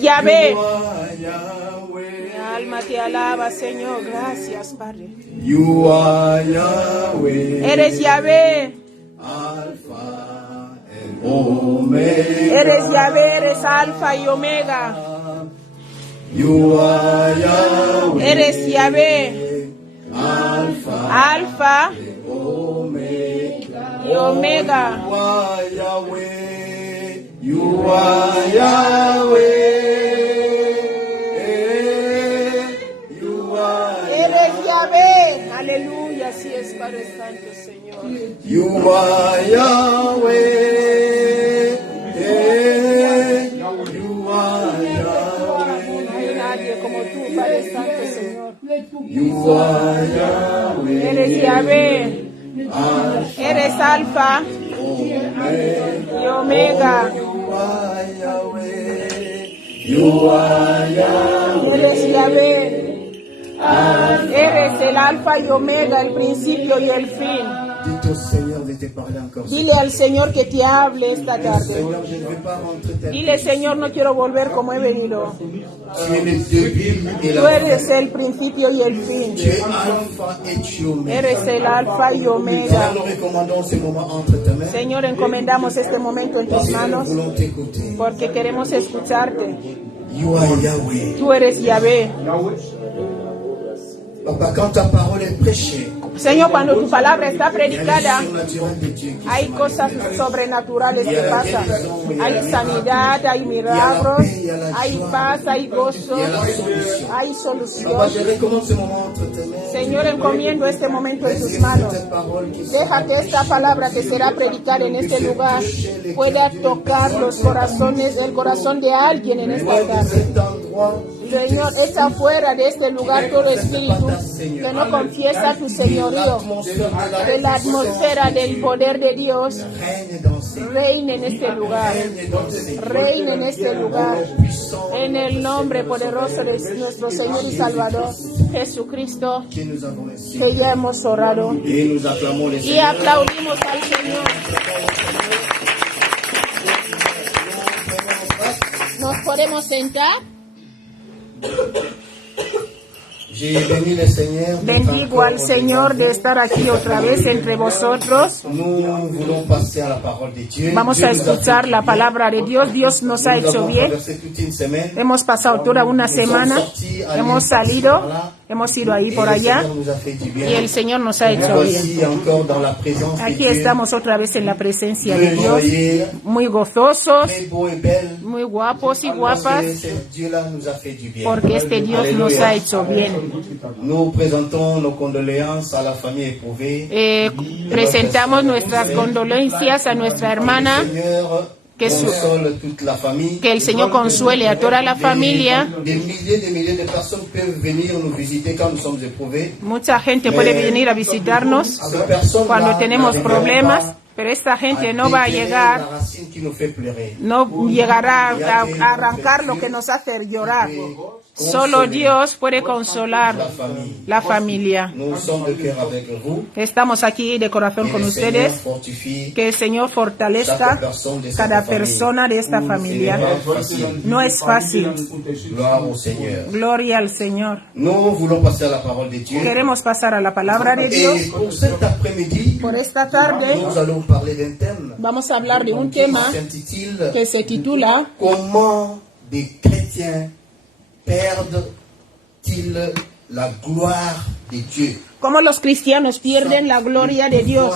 Yahvé. Mi alma te alaba, Señor. Gracias, Padre. You are Yahweh. Eres Yahvé. Alpha and Omega. Eres Yahvé, eres Alfa y Omega. You are Yahweh. Eres Yahvé. Alfa y Omega. You are Yahweh. You are Yahweh. You are Eres Yahvé. Aleluya, así es, Padre Santo, Señor. You are Yahweh. You are Yahweh. No hay nadie como tú, Padre Santo, Señor. You are Yahweh. Eres Yahvé. Eres Alfa y Omega. You are Yahweh. You are Yahweh. Eres Yahvé. Eres el Alfa y Omega, el principio y el fin. Dites au Seigneur de te parler encore. Dile al Señor que te hable esta tarde. Seigneur, je ne vais pas rentrer tel. Dile, Señor, no quiero volver como he venido. Tu es le début et Tú la eres el principio y el fin. Tu es Alpha et tu Omega. Eres el Alfa y Omega. Seigneur, nous recommandons ce moment entre tes mains. Señor, encomendamos este momento en tus Parce que nous manos voulons t'écouter. porque queremos escucharte. You are Yahweh. Tú eres Yahvé. Papa, quand ta parole est prêchée, Señor, cuando tu palabra está il y a predicada, le surnaturel de Dieu qui hay cosas sobrenaturales que pasan. Hay sanidad, hay milagros, hay paz, hay gozo, hay Papa, solución. je recommande ce moment entre tes mains. Señor, encomiendo este momento en tus manos. Cette parole qui Deja que esta palabra que será predicada en este lugar pueda tocar los corazones, el corazón de alguien en esta tarde. cet endroit Señor, echa fuera de este lugar todo espíritu que no confiesa tu señorío. Que la atmósfera del poder de Dios règne dans ces reine en este lugar. Reine en este lugar. En el nombre poderoso de nuestro Señor y Salvador, Jesucristo, que nous avons ici. que ya hemos orado. Et nous acclamons les Y Seigneurs. aplaudimos al Señor. ¿Nos podemos sentar? J'ai béni le Seigneur. d'être Bendigo al encore Señor de estar aquí otra vez entre vosotros. Nous voulons passer à la parole de Dieu. Vamos Dieu a nous a escuchar fait la du bien. palabra de Dios. Dios nos ha Nous hecho avons bien. traversé toute une semaine. Hemos pasado toda una semana. Hemos salido. Hemos ido ahí por Et le allá. Seigneur nous a fait du bien. Y el Señor nos ha Nous hecho bien. voici encore dans la présence de Aquí Dieu. estamos otra vez en la presencia de Muy Dios. joyeux, Muy gozosos, très beau et belle. muy guapos y Parce guapas. que ce Dieu-là nous a fait du bien. Porque este Dios nos Alléluia. ha hecho bien. Nous présentons nos condoléances à la famille éprouvée. Presentamos nuestras condolencias a nuestra hermana. Seigneur, Que su- console toute la famille. Que el Señor consuele a toda la familia. Des milliers de personnes peuvent venir nous visiter quand nous sommes éprouvés. Mucha gente puede venir a visitarnos Ces personnes cuando tenemos problemas, pas pero esta gente no va a déterrer llegar, la racine qui nous fait pleurer. no llegará a arrancar lo que nos hace llorar. Solo Dios puede consolar la familia. Nous sommes de cœur avec vous. Estamos aquí de corazón Que con le Seigneur ustedes. fortifie Que el Señor fortalezca cada persona de esta familia. No es fácil. Gloire au Seigneur. Gloria al Señor. Nous voulons passer à la parole de Dieu. Queremos pasar a la palabra de Dios. Et pour cet après-midi, Por esta tarde nous allons parler d'un thème vamos a hablar de un qui tema s'intitule que se titula Comment des chrétiens perdent-ils la gloire de Dieu? ¿Cómo los cristianos pierden la gloria de Dios?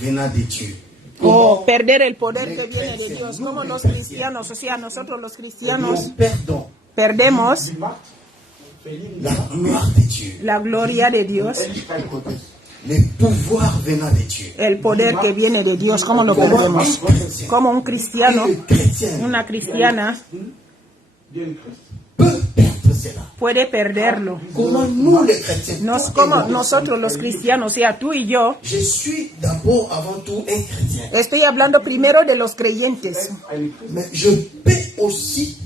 Venant de Dieu. O perder el poder que viene de Dios. ¿Cómo los cristianos, o sea, nosotros los cristianos, Nous perdons perdemos la gloire de Dieu, la gloria de Dios? le pouvoir venant de Dieu. El poder que viene de Dios, ¿cómo lo perdemos? Como un cristiano, Le chrétien una cristiana peut perdre cela. puede perderlo. Comment nous les chrétiens, Como nosotros los cristianos, o sea, tú y yo, je suis d'abord avant tout un chrétien, estoy hablando primero de los creyentes. mais je peux aussi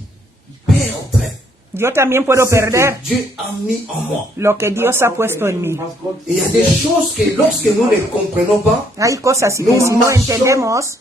perdre Yo también puedo ce perder que Dieu a mis en moi. lo que Dios ha puesto en mí. Il y a des choses que lorsque nous ne comprenons pas, Hay cosas que si no entendemos,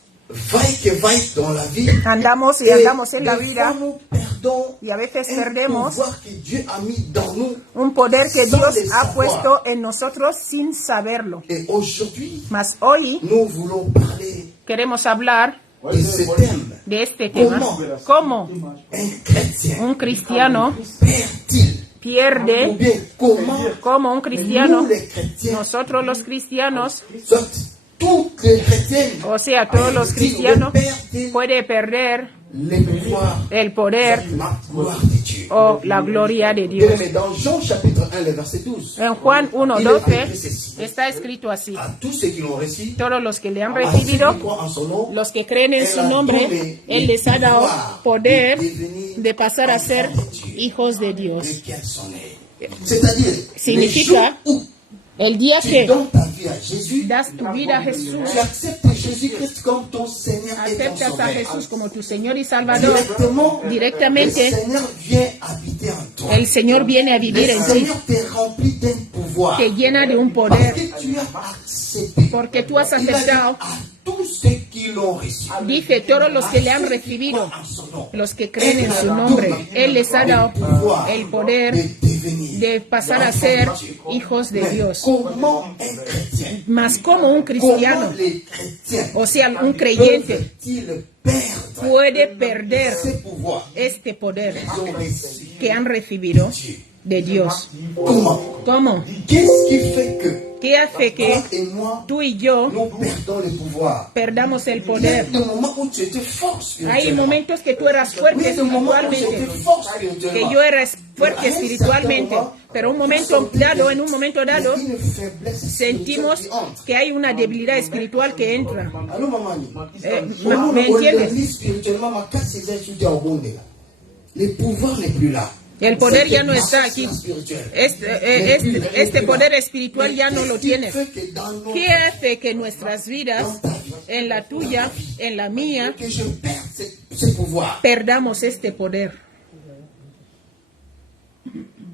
vaille que vaille dans la vie, andamos y et andamos en la des vida fois nous perdons. perdons y a veces un perdemos pouvoir que Dieu a mis dans nous. un poder que Sans Dios le ha savoir. puesto en nosotros sin saberlo. Et aujourd'hui, Mas hoy nous voulons parler queremos hablar de ce thème. de este tema. ¿Cómo Un chrétien un cristiano perd-il? Ou pierde? bien comment Como un cristiano, nous les chrétiens, nosotros los cristianos, soit tous les chrétiens, o sea, todos los cristianos, perdent puede perder les pouvoirs, el poder la gloire de Dieu. o la gloria de Dios. Bien-aimés, dans Jean chapitre 1, le verset 12, En Juan 1:12 está escrito así: à tous ceux qui l'ont reçu, todos los que le han à ceux qui recibido, croient en son nom, los que creen en su nombre, Él les ha dado poder de pasar a ser hijos de Dios. lesquels sont nés. C'est-à-dire, Significa, les jours où el día tu que donnes ta vie à Jésus, das tu vida a Jesús, tu acceptes Jésus-Christ comme ton Seigneur et ton aceptas a Sauveur. Jesús como tu Señor y Salvador, Le directamente Seigneur vient habiter en toi. el Señor viene a Le vivir en ti, Seigneur te remplit d'un pouvoir. te llena de un Parce poder, que tu as accepté. porque tú has Il a dit aceptado. à tous ceux qui l'ont reçu. Dice, todos los que le han recibido, En son nom. los que creen en su nombre, Él les ha dado el poder de devenir. de pasar a ser hijos de Dios. Comment un chrétien, Mas como un cristiano, comment les chrétiens o sea, un creyente, peuvent-ils perdre puede perder ces pouvoirs este poder qu'ils ont reçus? que han recibido de Dios? Comment? ¿Cómo? Qu'est-ce qui fait que ¿Qué hace que toi et moi, tú y yo nous perdons les pouvoirs? perdamos el Il y a poder? des moments où tu étais fort Hay spirituellement. momentos que tú eras Oui, fuerte des moments où tu espiritualmente, étais fort que spirituellement. yo era fuerte espiritualmente, pero un momento dado, en un momento dado, Il y a une faiblesse sentimos spirituelle qui entre. que hay una debilidad espiritual que entra. Allô, maman? ¿Me entiendes? Spirituellement, ma casse, c'est un sujet au monde. Le pouvoir n'est plus là. El poder Cette ya no está aquí. puissance spirituelle. Este poder espiritual ya no lo tienes. Fait que dans nos ¿Qué hace que nuestras vidas, en la tuya, en la mía, que je perds ce pouvoir. perdamos este poder?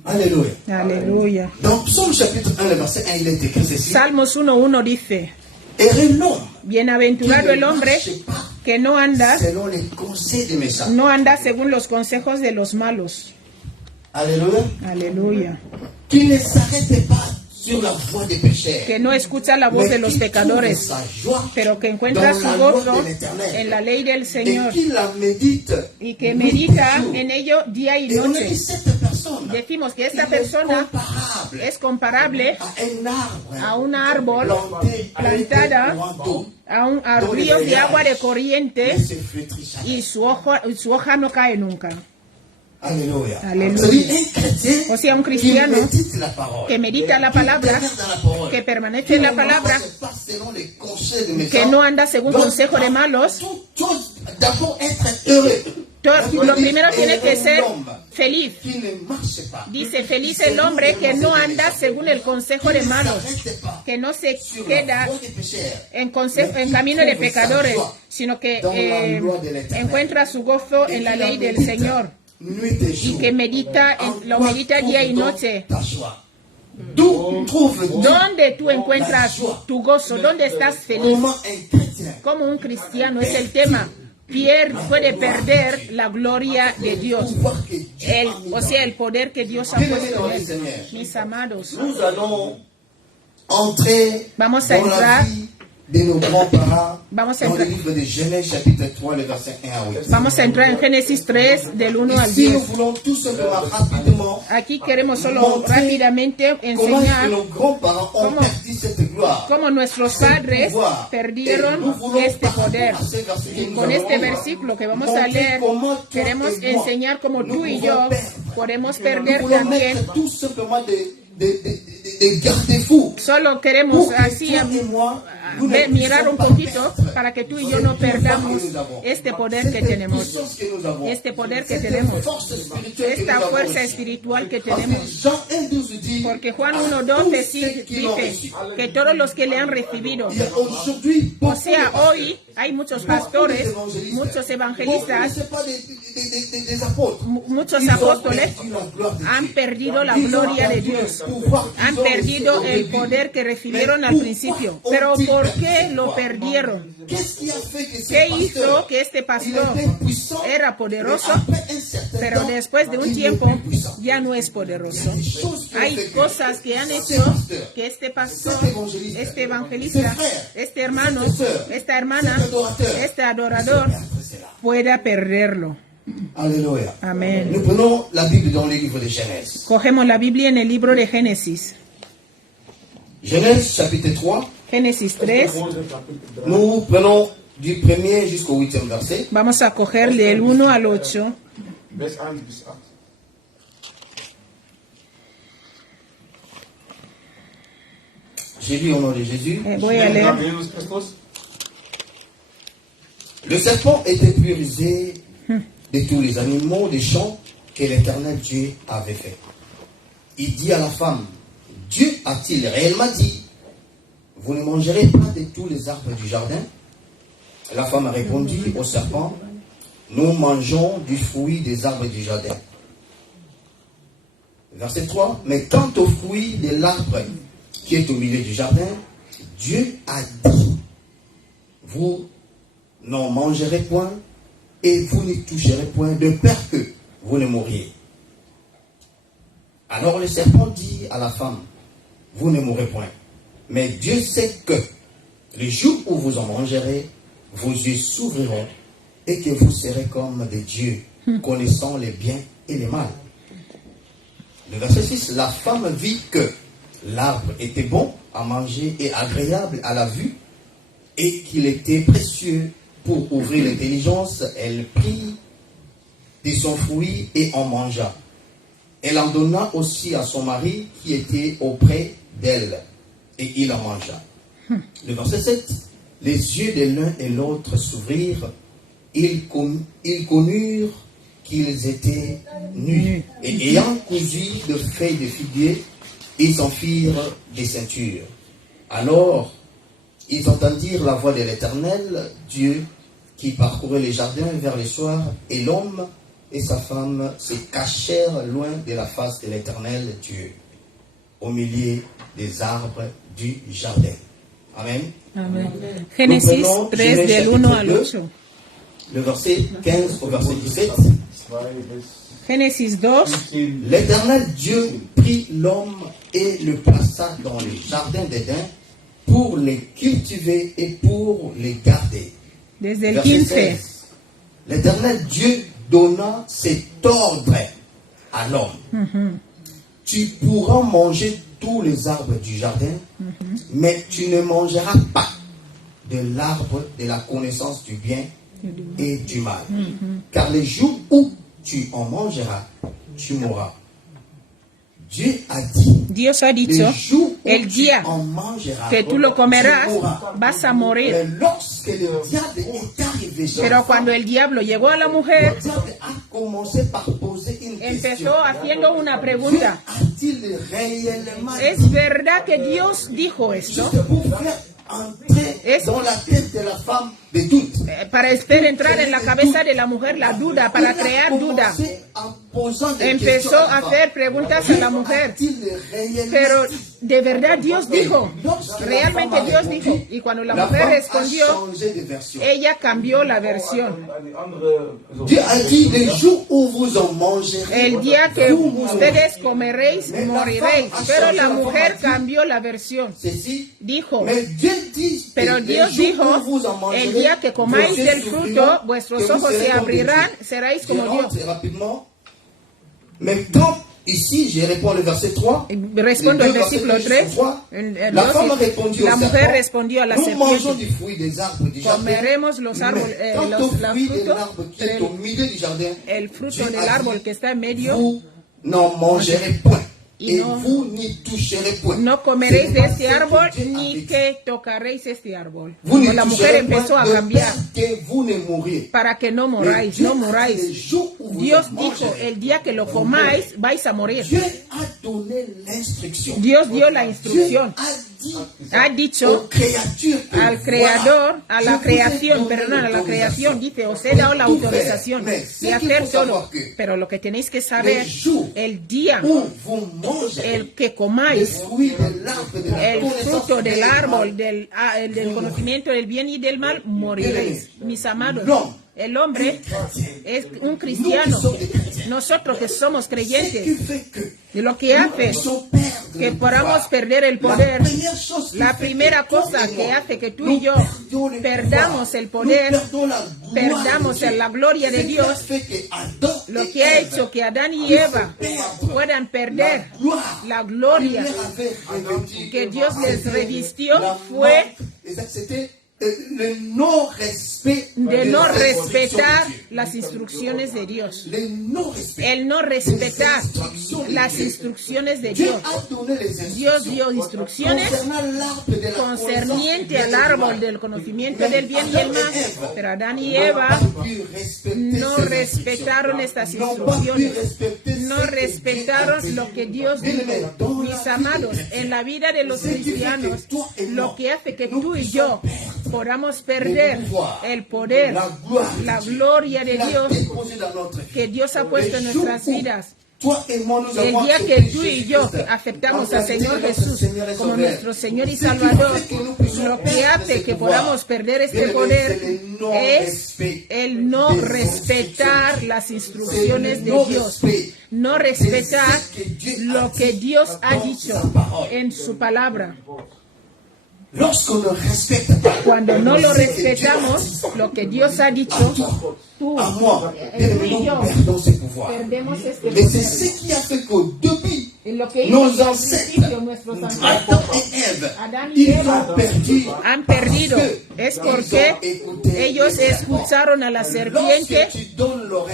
Alléluia. Aleluya. Dans Psaume chapitre 1, le verset 1, il est écrit ceci. Salmos 1:1 dice: Heureux l'homme Bienaventurado el hombre que no anda, selon les conseils des méchants. no anda según los consejos de los malos. Alléluia. Aleluya. Qui ne s'arrête pas sur la voie des pécheurs. Que no escucha la voz de los pecadores, pero que encuentra su gozo en la ley del Señor Et qui la médite. y que medita en ello día y Et on a noche. dit cette personne Decimos que esta il est persona comparable es comparable à un arbre a un árbol planté plantada un courant d'eau, a ríos de agua de corriente ne se flétrit jamais. y su hoja no cae nunca. Alléluia. Alléluia. C'est-à-dire un chrétien O sea, un qui cristiano médite la parole, que medita la palabra, qui persévère dans la parole, que permanece en la qui palabra, ne marche pas selon les conseils de méchants, que no anda según doit consejo de malos. d'abord être heureux. Lo primero tiene que ser L'homme feliz. qui ne marche pas, Dice, feliz el hombre que no anda según el consejo de malos, s'arrête pas que no se sur la queda voie des pécheurs, en camino de pecadores, sino que encuentra su gozo en la ley del Señor nuit et y jour. que lo medita día y noche. Ta joie. D'où trouves-tu ¿Dónde tú encuentras tu gozo? ¿Dónde estás feliz? comment un chrétien Como un cristiano es el tema. Puede perder la gloria de Dios, pouvoir que Dieu a mis o sea, el poder que Dios ha puesto en él. Mis amados, Nous allons entrer Vamos a dans la entrar. vie de nos grands-parents Vamos a dans le entrar. livre de Genèse chapitre 3, le verset 1 à 8. vamos a entrar en Génesis 3 del 1 al Ici, nous 10. voulons tout simplement rapidement Aquí queremos solo rápidamente comment est-ce enseñar que nos grands-parents ont ¿Cómo? perdu cette gloire. cómo nuestros padres perdieron este poder. Y con este versículo que vamos a leer, queremos enseñar cómo tú y yo podemos perder Nous voulons también. mettre tout simplement des garde-fous. Solo queremos Pour que así toi et moi, nous ne mirar un puissions pas poquito perdre para que tú y yo no perdamos este poder que tenemos, puissance que nous avons. este poder que Cette tenemos, force spirituelle que esta nous avons fuerza reçue. espiritual que Parce tenemos. que Jean 1,12 dit, Porque Juan à 1:12 tous ceux qui l'ont dice reçu. que todos los que le han recibido, Il y a aujourd'hui o beaucoup sea, de pasteurs, hoy hay muchos pastores, muchos beaucoup, evangelistas, c'est pas des apôtres. muchos Ils ont apóstoles perdu la gloire de han Dieu. perdido la Ils ont gloria de perdu Dios, le pouvoir qu'ils han ont reçu perdido au el début. poder que recibieron Mais al pourquoi principio. ont-ils Pero ¿por ¿Por qué lo perdieron? Qu'est-ce qui a fait que ¿Qué ce hizo pasteur, que este il pastor était puissant, era poderoso, mais après un certain pero temps, después de un il n'est tiempo plus puissant? ya no es poderoso? Des choses qui ont Hay fait que cosas que han ce hecho pasteur, que este pastor, este ce evangelista, frère, este hermano, cette sœur, esta hermana, cet adorateur, este adorador pueda perderlo. Alléluia. Amén. Nous prenons la Bible dans le livre de Genèse. Cogemos la Biblia en el libro de Génesis. Genèse chapitre 3. Génesis 3. Nous prenons du 1er jusqu'au 8e verset. Vamos a coger del 1 al 8. Vers 1 bis 8. J'ai lu au nom de Jésus. Voy a leer. Le serpent était plus rusé de tous les animaux des champs que l'Éternel Dieu avait fait. Il dit à la femme, Dieu a-t-il réellement dit, vous ne mangerez pas de tous les arbres du jardin? La femme a répondu au serpent, nous mangeons du fruit des arbres du jardin. Verset 3, mais quant au fruit de l'arbre qui est au milieu du jardin, Dieu a dit, vous n'en mangerez point et vous n'y toucherez point de peur que vous ne mouriez. Alors le serpent dit à la femme, vous ne mourrez point. Mais Dieu sait que le jour où vous en mangerez, vos yeux s'ouvriront et que vous serez comme des dieux, connaissant les biens et les mal. Le verset 6, la femme vit que l'arbre était bon à manger et agréable à la vue et qu'il était précieux pour ouvrir l'intelligence. Elle prit de son fruit et en mangea. Elle en donna aussi à son mari qui était auprès d'elle et il en mangea. Le verset 7, les yeux de l'un et l'autre s'ouvrirent, ils connurent qu'ils étaient nus et ayant cousu de feuilles de figuier, ils en firent des ceintures. Alors, ils entendirent la voix de l'Éternel, Dieu, qui parcourait les jardins vers le soir, et l'homme et sa femme se cachèrent loin de la face de l'Éternel, Dieu, au milieu des arbres du jardin. Amen. Amen. Génesis 3 del 1 al 8. Le verset 15 au verset 17. Génesis 2. L'Éternel Dieu prit l'homme et le plaça dans les jardins d'Éden pour les cultiver et pour les garder. Desde el Verset 15. 16. L'Éternel Dieu donna cet ordre à l'homme. Tu pourras manger tous les arbres du jardin, mais tu ne mangeras pas de l'arbre de la connaissance du bien et du mal. Car les jours où tu en mangeras, tu mourras. Dieu a dit, Dios ha dicho, le jour où el tu día en mangeras, que tú lo comerás, tu mourras. vas a morir. Mais lorsque le diable est arrivé sur la Pero femme, cuando el diablo llegó a la mujer, le diable a commencé par poser une question. empezó haciendo una pregunta. A-t-il réellement ¿Es verdad que Dios dijo esto? juste pour faire entrer dans la tête de la femme de doute? Para hacer entrar en la cabeza de la mujer la duda, para crear duda. Empezó a hacer preguntas a la mujer. Pero de verdad Dios dijo, realmente Dios dijo. Y cuando la mujer respondió, ella cambió la versión. Dieu a dit, le jour où vous en mangerez, El día que ustedes comeréis, moriréis. Pero la mujer cambió la versión. ceci, Dijo, mais Dieu dit, pero le Dios jour dijo, où vous en mangerez, el día que comáis vos yeux del s'ouvriront, fruto, vuestros que vous ojos serez se comme des abrirán, dieux. seréis Je como rentre Dios. rapidement. Mais quand, ici, je réponds le verset 3. Respondo les al deux versículo versets 3. jusqu'au 3. La femme a répondu La au mujer serpent, respondió a la nous mangeons serpiente. du fruit des arbres du jardin. Comeremos los árboles, Mais quant au la fruit de fruto, l'arbre qui est au milieu du jardin, el fruto Dieu del a árbol dit, que está en medio, vous n'en mangerez point. Y Et no- vous n'y toucherez point. no comeréis Ce de n'est pas este ce que árbol Dieu a ni dit. que tocaréis este árbol. Vous n'y La mujer toucherez empezó point a de cambiar peur que vous ne mouriez. para que no Et moráis, Dieu no a dit, le moráis. jour où vous Dios en dijo, mangerez, el día que lo comáis vais a morir. Dieu a donné l'instruction. Dios dio la Dieu instrucción. a ha dicho al creador, a la creación, perdón, a la creación, dice, os he dado la autorización de hacer todo. Pero lo que tenéis que saber, el día, el que comáis el fruto del árbol del conocimiento del bien y del mal, moriréis. Mis amados, el hombre es un cristiano. Nosotros que somos creyentes, lo que hace que podamos perder el poder, la primera cosa que hace que tú y yo perdamos el poder, perdamos la gloria de Dios, lo que ha hecho que Adán y Eva puedan perder la gloria que Dios les revistió fue de no respetar las instrucciones de Dios. El no respetar las instrucciones de Dios. Dios dio instrucciones concernientes al árbol del conocimiento del bien y el mal, pero Adán y Eva no respetaron estas instrucciones, no respetaron lo que Dios dijo. Mis amados, en la vida de los cristianos, lo que hace que tú y yo podamos perder el poder, la gloria de Dios que Dios ha puesto en nuestras vidas. El día que tú y yo aceptamos al Señor Jesús como nuestro Señor y Salvador, lo que hace que podamos perder este poder es el no respetar las instrucciones de Dios, no respetar lo que Dios ha dicho en su palabra. Cuando no lo respetamos, lo que Dios ha dicho, tú y yo perdemos este poder. Lo que hizo al principio nuestros ancestros, Adán y Eva, han perdido. Es porque ellos escucharon a la serpiente.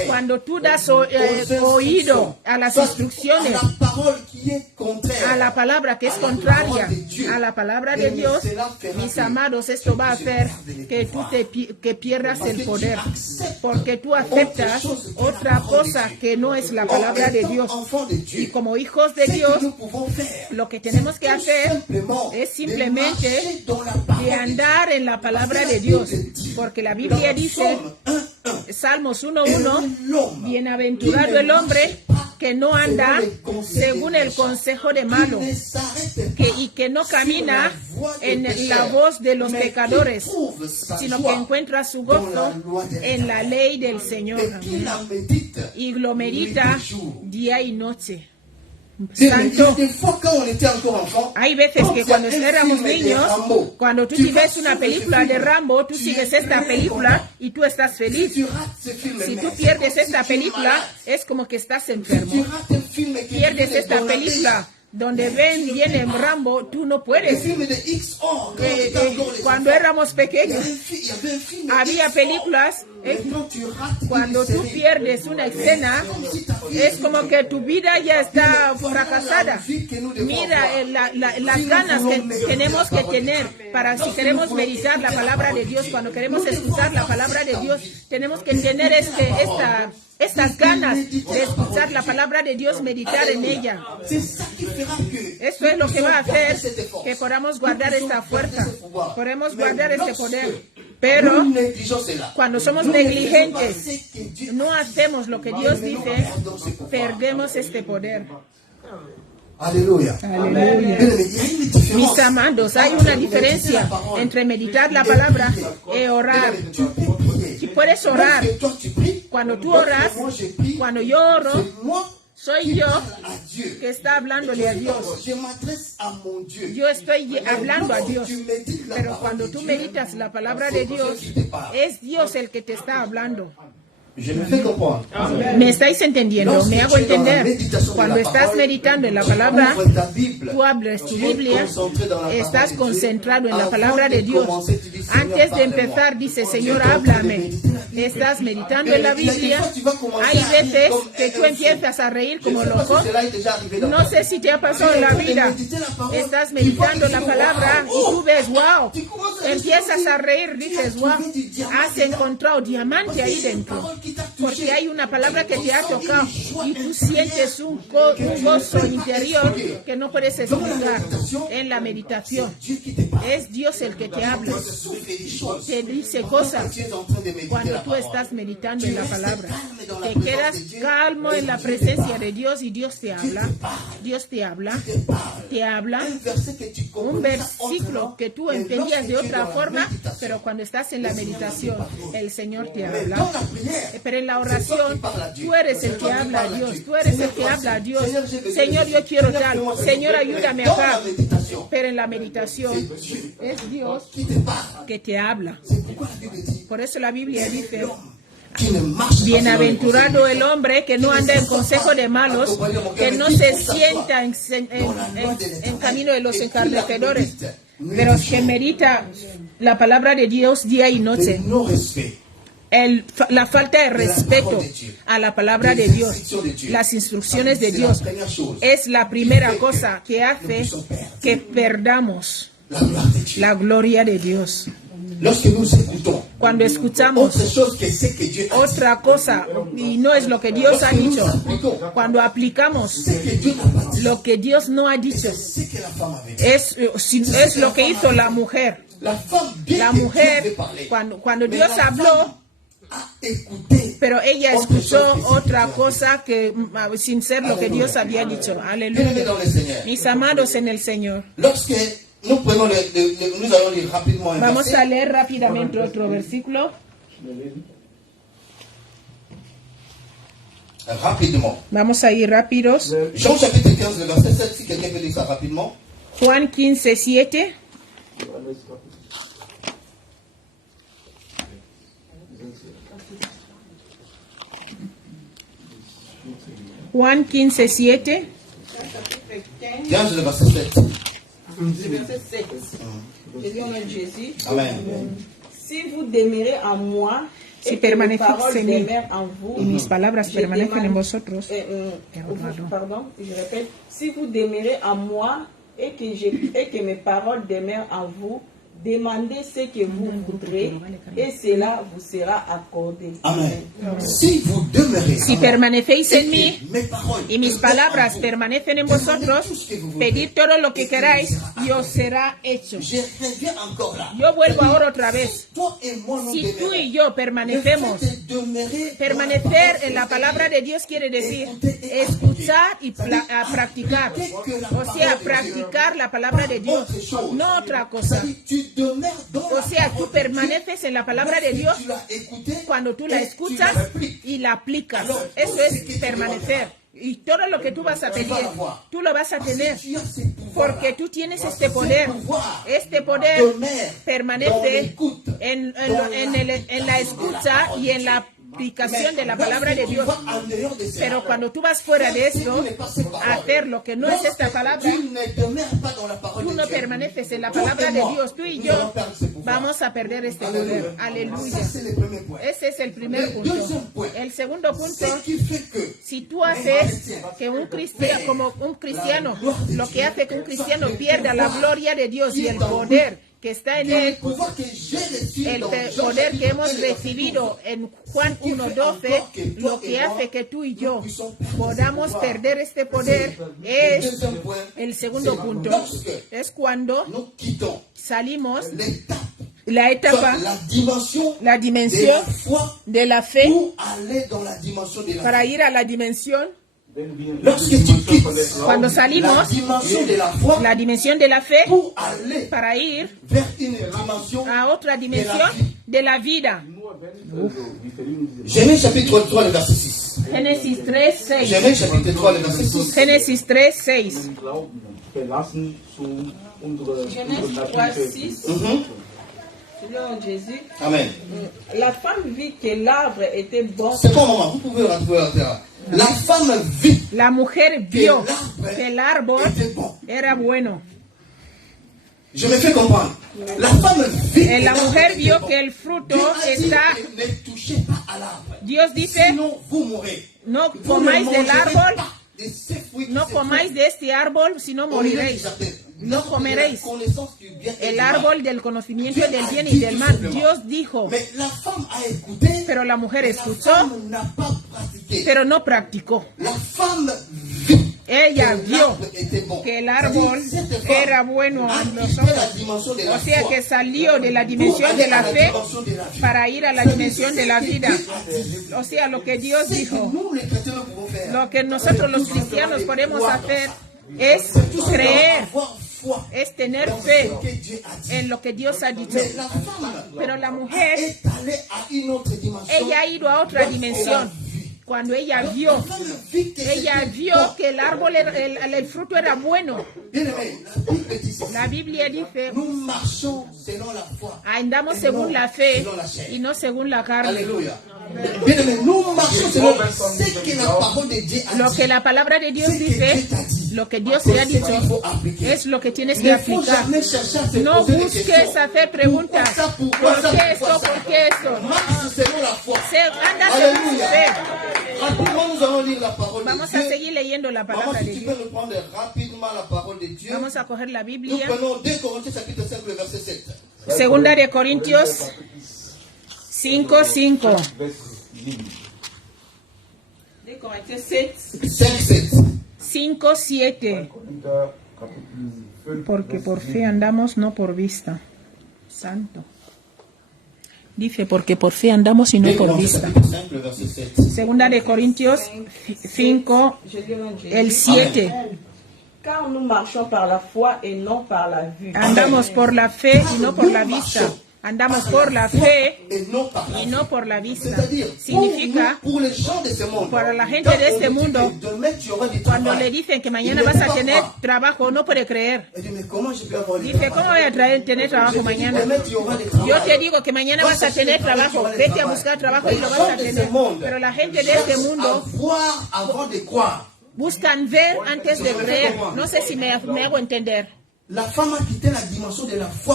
Cuando tú das oído a las instrucciones, a la palabra que es contraria a la palabra de Dios, mis amados, esto va a hacer que tú que pierdas el poder, porque tú aceptas otra cosa que no es la palabra de Dios. Y como hijos de Dios, lo que tenemos que hacer es simplemente de andar en la palabra de Dios, porque la Biblia dice, Salmos 1:1, bienaventurado el hombre que no anda según el consejo de malo, y que no camina en la voz de los pecadores, sino que encuentra su gozo en la ley del Señor. Y lo medita día y noche. Santo. Hay veces que cuando éramos niños, cuando tú sigues una película de Rambo, tú sigues esta película y tú estás feliz. Si tú pierdes esta película, es como que estás enfermo. Pierdes esta película donde viene Rambo, tú no puedes. Cuando éramos pequeños, había películas. Cuando tú pierdes una escena, es como que tu vida ya está fracasada. Mira las ganas que tenemos que tener para, si queremos meditar la palabra de Dios, cuando queremos escuchar la palabra de Dios, tenemos que tener estas ganas de escuchar la palabra de Dios, meditar en ella. Eso es lo que va a hacer que podamos guardar esta fuerza, podemos guardar este poder. Pero cuando somos negligentes, no hacemos lo que Dios dice, perdemos este poder. Aleluya. Aleluya. Mis amados, hay una diferencia entre meditar la palabra y orar. Si puedes orar, cuando tú oras, cuando yo oro, soy yo que está hablándole a Dios. Yo estoy hablando a Dios. Pero cuando tú meditas la palabra de Dios, es Dios el que te está hablando. ¿Me estáis entendiendo? ¿Me hago entender? Cuando estás meditando en la palabra, tú abres tu Biblia, estás concentrado en la palabra de Dios. Antes de empezar, dice, Señor, háblame. Estás meditando en la Biblia. Hay veces que tú empiezas a reír como loco. No sé si te ha pasado en la vida. Estás meditando en la palabra y tú ves, wow. Empiezas a reír, dices, wow. Has encontrado diamante ahí dentro. porque hay una palabra que te ha tocado y tú sientes un gozo interior que no puedes explicar. En la meditación es Dios el que te habla, te dice cosas cuando tú estás meditando en la palabra. Te quedas calmo en la presencia de Dios y Dios te habla. Dios te habla, te habla. Un versículo que tú entendías de otra forma, pero cuando estás en la meditación, el Señor te habla. Pero en la oración, tú eres el que habla a Dios. Tú eres el que habla a Dios. Señor, yo quiero tal. Señor, ayúdame acá. Pero en la meditación, es Dios que te habla. Por eso la Biblia dice: bienaventurado el hombre que no anda en consejo de malos, que no se sienta en camino de los escarnecedores, pero que medita la palabra de Dios día y noche. La falta de respeto a la palabra de Dios, las instrucciones de Dios, es la primera cosa que hace que perdamos la gloria de Dios. Cuando escuchamos otra cosa y no es lo que Dios ha dicho, cuando aplicamos lo que Dios no ha dicho, es lo que hizo la mujer. La mujer, cuando Dios habló, pero ella escuchó otra cosa que sin ser lo que Dios había dicho. Aleluya. Mis amados en el Señor. Vamos a leer rápidamente otro versículo. Vamos a ir rápidos. Jean chapitre 15, le verset 7, si quelqu'un peut lire ça rapidement. Juan 15, 7. Juan 15, 7. 15, le verset 7. Verset 7. Jésus. Amen. Si vous demeurez en moi, Si et que mes permanecéis paroles en mí demeurent en vous, y mis palabras je permanecen en demande- vosotros. Pardon, je répète. Si vous demeurez en moi et que mes paroles demeurent en vous, demandez ce que vous voudrez et cela vous sera accordé. Amen. Si vous demeurez Si en moi, permanecéis en mí mes paroles y mis palabras permanecen en vosotros, pedid todo lo que queráis y os será hecho. Je reviens encore là. Yo vuelvo ahora otra vez. Toi et moi, nous Si tú demeurons. y yo permanecemos, Le fait de demeurer permanecer en la palabra de Dios quiere decir escuchar y practicar. O sea, practicar la palabra de Dios, no otra cosa. Tu demeures dans O sea, tú permaneces en la palabra de Dios tu l'as écouté cuando tú la et escuchas tu l'appliques. y la aplicas. Eso es permanecer. Y todo lo que tú vas a pedir, tú lo vas a tener. Tu as ce pouvoir. Porque tú tienes este poder. Este poder permanece en la escucha y en la aplicación de la palabra de Dios. Pero cuando tú vas fuera de esto, a hacer lo que no es esta palabra, tú no permaneces en la palabra de Dios. Tú y yo vamos a perder este poder. Aleluya. Ese es el primer punto. El segundo punto, si tú haces que un cristiano, como un cristiano, lo que hace que un cristiano pierda la gloria de Dios y el poder que está en él, el poder que hemos recibido en Juan 1:12, lo que hace que tú y yo podamos perder este poder es el segundo punto. Es cuando salimos la etapa, la dimensión de la fe para ir a la dimensión. Cuando salimos la dimensión de la fe para ir a otra dimensión de la vida. Genèse chapitre 3, le verset 6. Génesis 3:6. Genèse chapitre 3, le verset 6. Génesis 3:6. Genèse 3:6. Selon Jésus, Amen. la femme vit que l'arbre était bon. C'est bon, maman, vous pouvez rentrer à terre. La femme vit La mujer vio que el árbol era bueno. Je me fais comprendre. La femme vit La mujer vio que el fruto está. ne touchez pas à l'arbre. Dios dice, Sinon, vous mourrez. no Vous ne comáis del mangerez árbol, pas de ces fruits, no de ces comáis de este árbol, sino fruits. Au milieu du moriréis. jardin. no comeréis connaissance du bien et el du mal. árbol del conocimiento del bien y del mal. Dios dijo, Mais la femme a écouté, pero la mujer la escuchó, femme n'a pas pratiqué. pero no practicó. La femme vit Ella que vio l'arbre était bon. que el árbol C'est-à-dire, cette femme era bueno a a los quitté la ojos. dimension de la O sea foi que salió de la pour dimensión aller de la à la fe dimension de la vie. para ir a la dimensión de la vida. O sea, lo que Dios C'est que dijo, nous, les chrétiens, nous pouvons faire. lo que nosotros los cristianos podemos hacer es Tout creer, avoir foi es tener dans fe ce que Dieu a dit. en lo que Dios ha dicho. Mais la femme Pero la mujer, est allée à une autre dimension. ella ha ido a otra dimensión. Cuando ella vio, La femme vit que ella c'était vio bon. que el árbol, el fruto era bueno. Bien aimé, la Bible dit ceci. La Biblia dice, Nous marchons selon la foi. andamos et según non la fe selon la chair. y no según la carne. Alléluia. Bien aimé, nous marchons selon ce que la parole de Dieu a Lo dit. que la palabra de Dios dice, lo que Dios te ha dicho, es lo que tienes que Il ne faut aplicar. jamais chercher à se No poser des busques questions. hacer preguntas. Pourquoi ¿Por ça, qué pourquoi esto? ça? ¿Por qué esto? Marche selon la foi. Anda según su fe. Rapidement, nous allons lire la parole Vamos de a Dieu. seguir leyendo la Maman, palabra si de tu Dios. peux nous prendre rapidement la parole de Dieu. Vamos a coger la Nous Biblia. prenons 2 Corinthiens chapitre 5, le verset 7. Segunda de Corintios 5:5. 2 Corinthiens 7, 5, 7. 5:7. Porque por fe andamos, no por vista. Santo. Dice, porque por fe andamos y no 2 por Corinthiens vista. chapitre 5, le verset 7. Segunda de Corintios 5, je lis un Jésus. el 7. Car nous marchons par la foi et non par la vue. Andamos por la fe y no por la vista. Andamos por la fe Et non par la y no por la vista. C'est-à-dire, Significa, pour les gens de ce monde, para la gente de este mundo, cuando le dicen que mañana vas a tener trabajo, no puede creer. Dice, ¿cómo voy a tener trabajo mañana? Yo te digo que mañana vas a tener trabajo. Vete a buscar trabajo y lo vas a tener. Pero la gente de este mundo buscan ver antes de creer. No sé si me hago entender.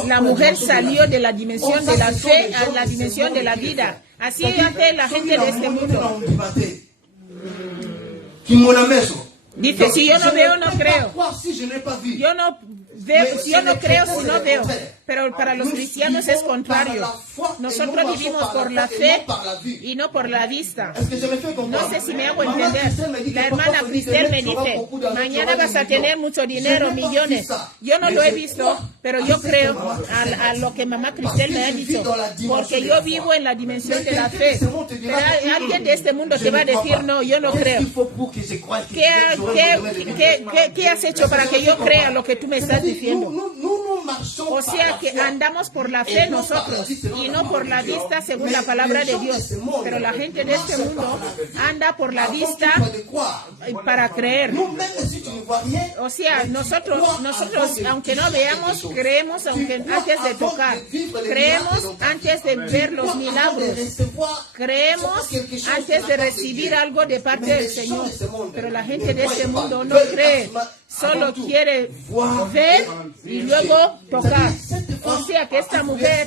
La mujer salió de la dimensión de la fe a la dimensión de la vida. Así hace la gente de este mundo. Dice, si yo no veo, no creo. Yo no veo, si yo no creo, si no veo. Pero para los cristianos es contrario. Nosotros vivimos por la fe y no por la vista. No sé si me hago entender. La hermana Cristel me dice, mañana vas a tener mucho dinero, millones. Yo no lo he visto, pero yo creo a lo que mamá Cristel me ha dicho. Porque yo vivo en la dimensión de la fe. Pero alguien de este mundo te va a decir, no, yo no creo. ¿Qué has hecho para que yo crea lo que tú me estás diciendo? O sea que andamos por la fe nosotros y no por la vista según la palabra de Dios. Pero la gente de este mundo anda por la vista para creer. O sea, nosotros aunque no veamos, creemos antes de tocar. Creemos antes de ver los milagros. Creemos antes de recibir algo de parte del Señor. Pero la gente de este mundo no cree. Solo quiere ver y luego tocar. O sea que esta mujer,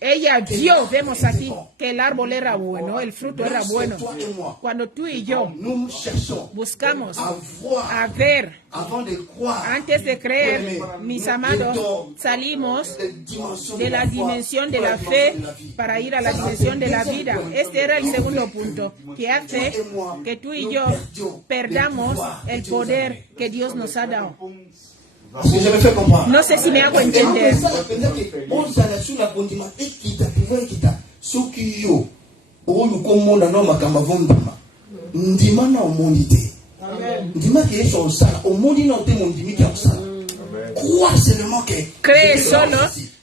ella vio, vemos aquí, que el árbol era bueno, el fruto era bueno. Cuando tú y yo buscamos a ver, antes de creer, mis amados, salimos de la dimensión de la fe para ir a la dimensión de la vida. Este era el segundo punto, que hace que tú y yo perdamos el poder que Dios nos ha dado. No sé si me hago entender. Cree solo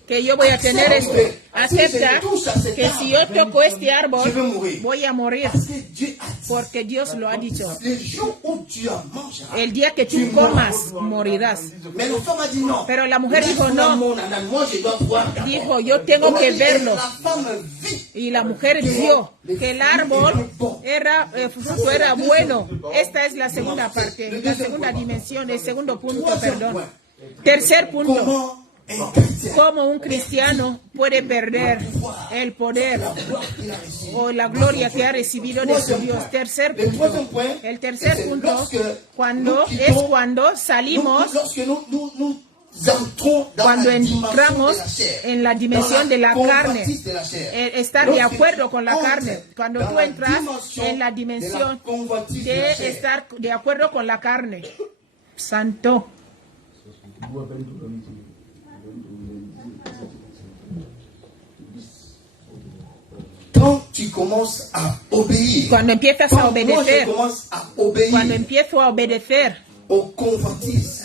que yo voy a tener esto. Acepta que si yo toco este árbol, voy a morir. Porque Dios lo ha dicho. El día que tú comas, morirás. Pero la mujer dijo, no. Dijo, yo tengo que verlo. Y la mujer vio que el árbol el fruto era bueno. Esta es la segunda parte, la segunda dimensión, el segundo punto, perdón. Tercer punto. un chrétien, cómo un cristiano puede perder el poder o la gloria que ha recibido de su Dios. Tercer punto. El tercer punto, cuando salimos, cuando entramos en la dimensión de la carne, estar de acuerdo con la carne. Cuando tú entras en la dimensión de estar de acuerdo con la carne. Santo. Cuando empiezas a obedecer, cuando empiezo a obedecer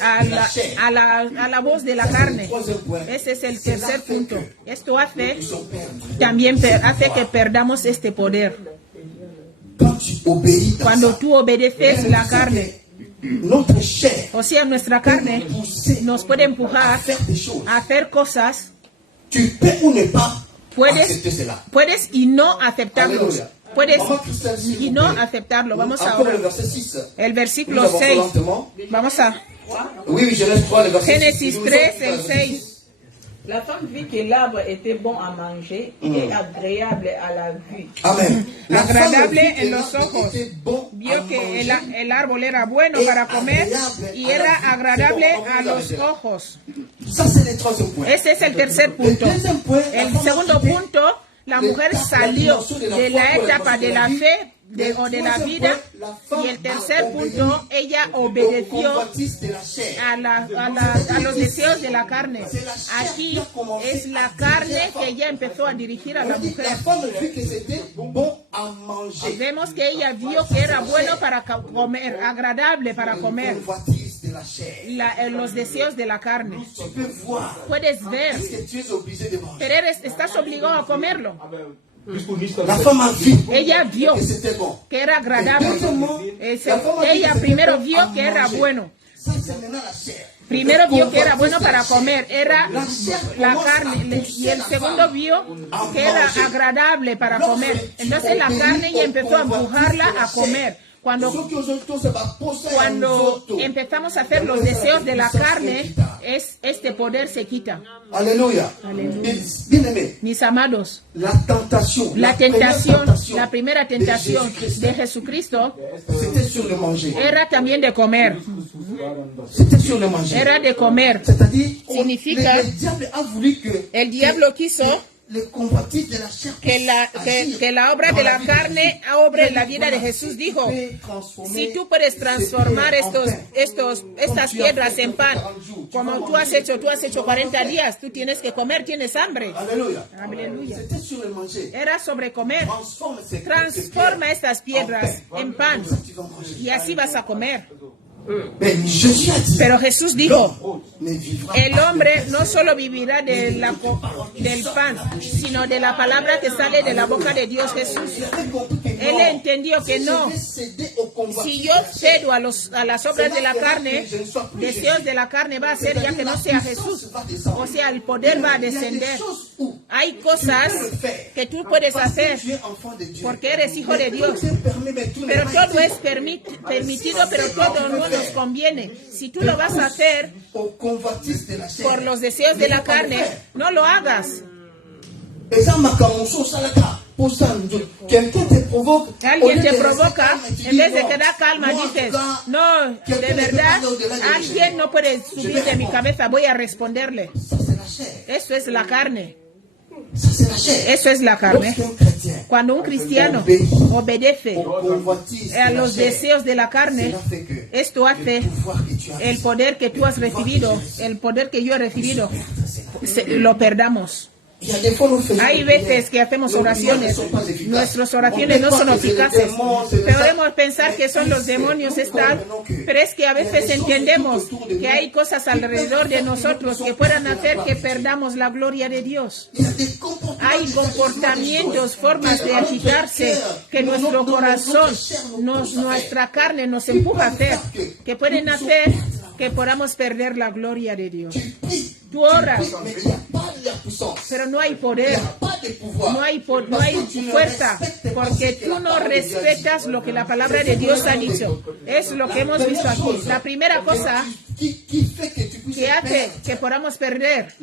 a la voz de la carne, ese es el tercer punto. Esto también hace que perdamos este poder. Cuando tú obedeces la carne, o sea, nuestra carne nos puede empujar a hacer cosas. Puedes y no aceptarlo. Puedes y no aceptarlo. Vamos ahora. El versículo 6. Vamos a Génesis 3, el 6. La femme vit que l'arbre était bon à manger et agréable à la vue. Amen. Agradable en los ojos. Vio que el árbol era bueno para comer y era agradable a los ojos. Ese es el tercer punto. El segundo punto, la mujer salió de la etapa de la fe o de la vida, y el tercer punto, ella obedeció a los deseos de la carne. Aquí es la carne que ella empezó a dirigir a la mujer. Vemos que ella vio que era bueno para comer, agradable para comer. Los deseos de la carne. Puedes ver, pero estás obligado a comerlo. Ella vio que era agradable. Ella primero vio que era bueno. Primero vio que era bueno para comer, era la carne, y el segundo vio que era agradable para comer. Entonces la carne ya empezó a empujarla a comer. Cuando empezamos a hacer los deseos de la carne, este poder se quita. Aleluya. Mis amados, la primera tentación de Jesucristo era también de comer. Era de comer. Significa, el diablo quiso que la obra de la carne obre en la vida de Jesús. Dijo, si tú puedes transformar estas piedras en pan, como tú has hecho 40 días, tú tienes que comer, tienes hambre. Aleluya. Era sobre comer. Transforma estas piedras en pan y así vas a comer. Pero Jesús dijo, el hombre no solo vivirá del pan, sino de la palabra que sale de la boca de Dios. Jesús, él entendió que no. Si yo cedo a las obras de la carne, deseos de la carne, va a ser ya que no sea Jesús. O sea, el poder va a descender. Hay cosas que tú puedes hacer porque eres hijo de Dios. Pero todo es permitido, pero todo no nos conviene. Si tú lo vas a hacer por los deseos de la carne, no lo hagas. Alguien te provoca, en vez de quedar calma, dices, no, de verdad, alguien no puede subir de mi cabeza, voy a responderle. Eso es la carne. Eso es la carne. Cuando un cristiano obedece a los deseos de la carne, esto hace el poder que tú has recibido, el poder que yo he recibido, lo perdamos. Hay veces que hacemos oraciones, nuestras oraciones no son eficaces. Podemos pensar que son los demonios pero es que a veces entendemos que hay cosas alrededor de nosotros que puedan hacer que perdamos la gloria de Dios. Hay comportamientos, formas de agitarse que nuestro corazón, nuestra carne nos empuja a hacer, que pueden hacer que podamos perder la gloria de Dios. Tú oras, pero no hay poder. no hay fuerza, porque tú no respetas lo que la palabra de Dios ha dicho. Es lo que hemos visto aquí. La primera cosa que hace que podamos perder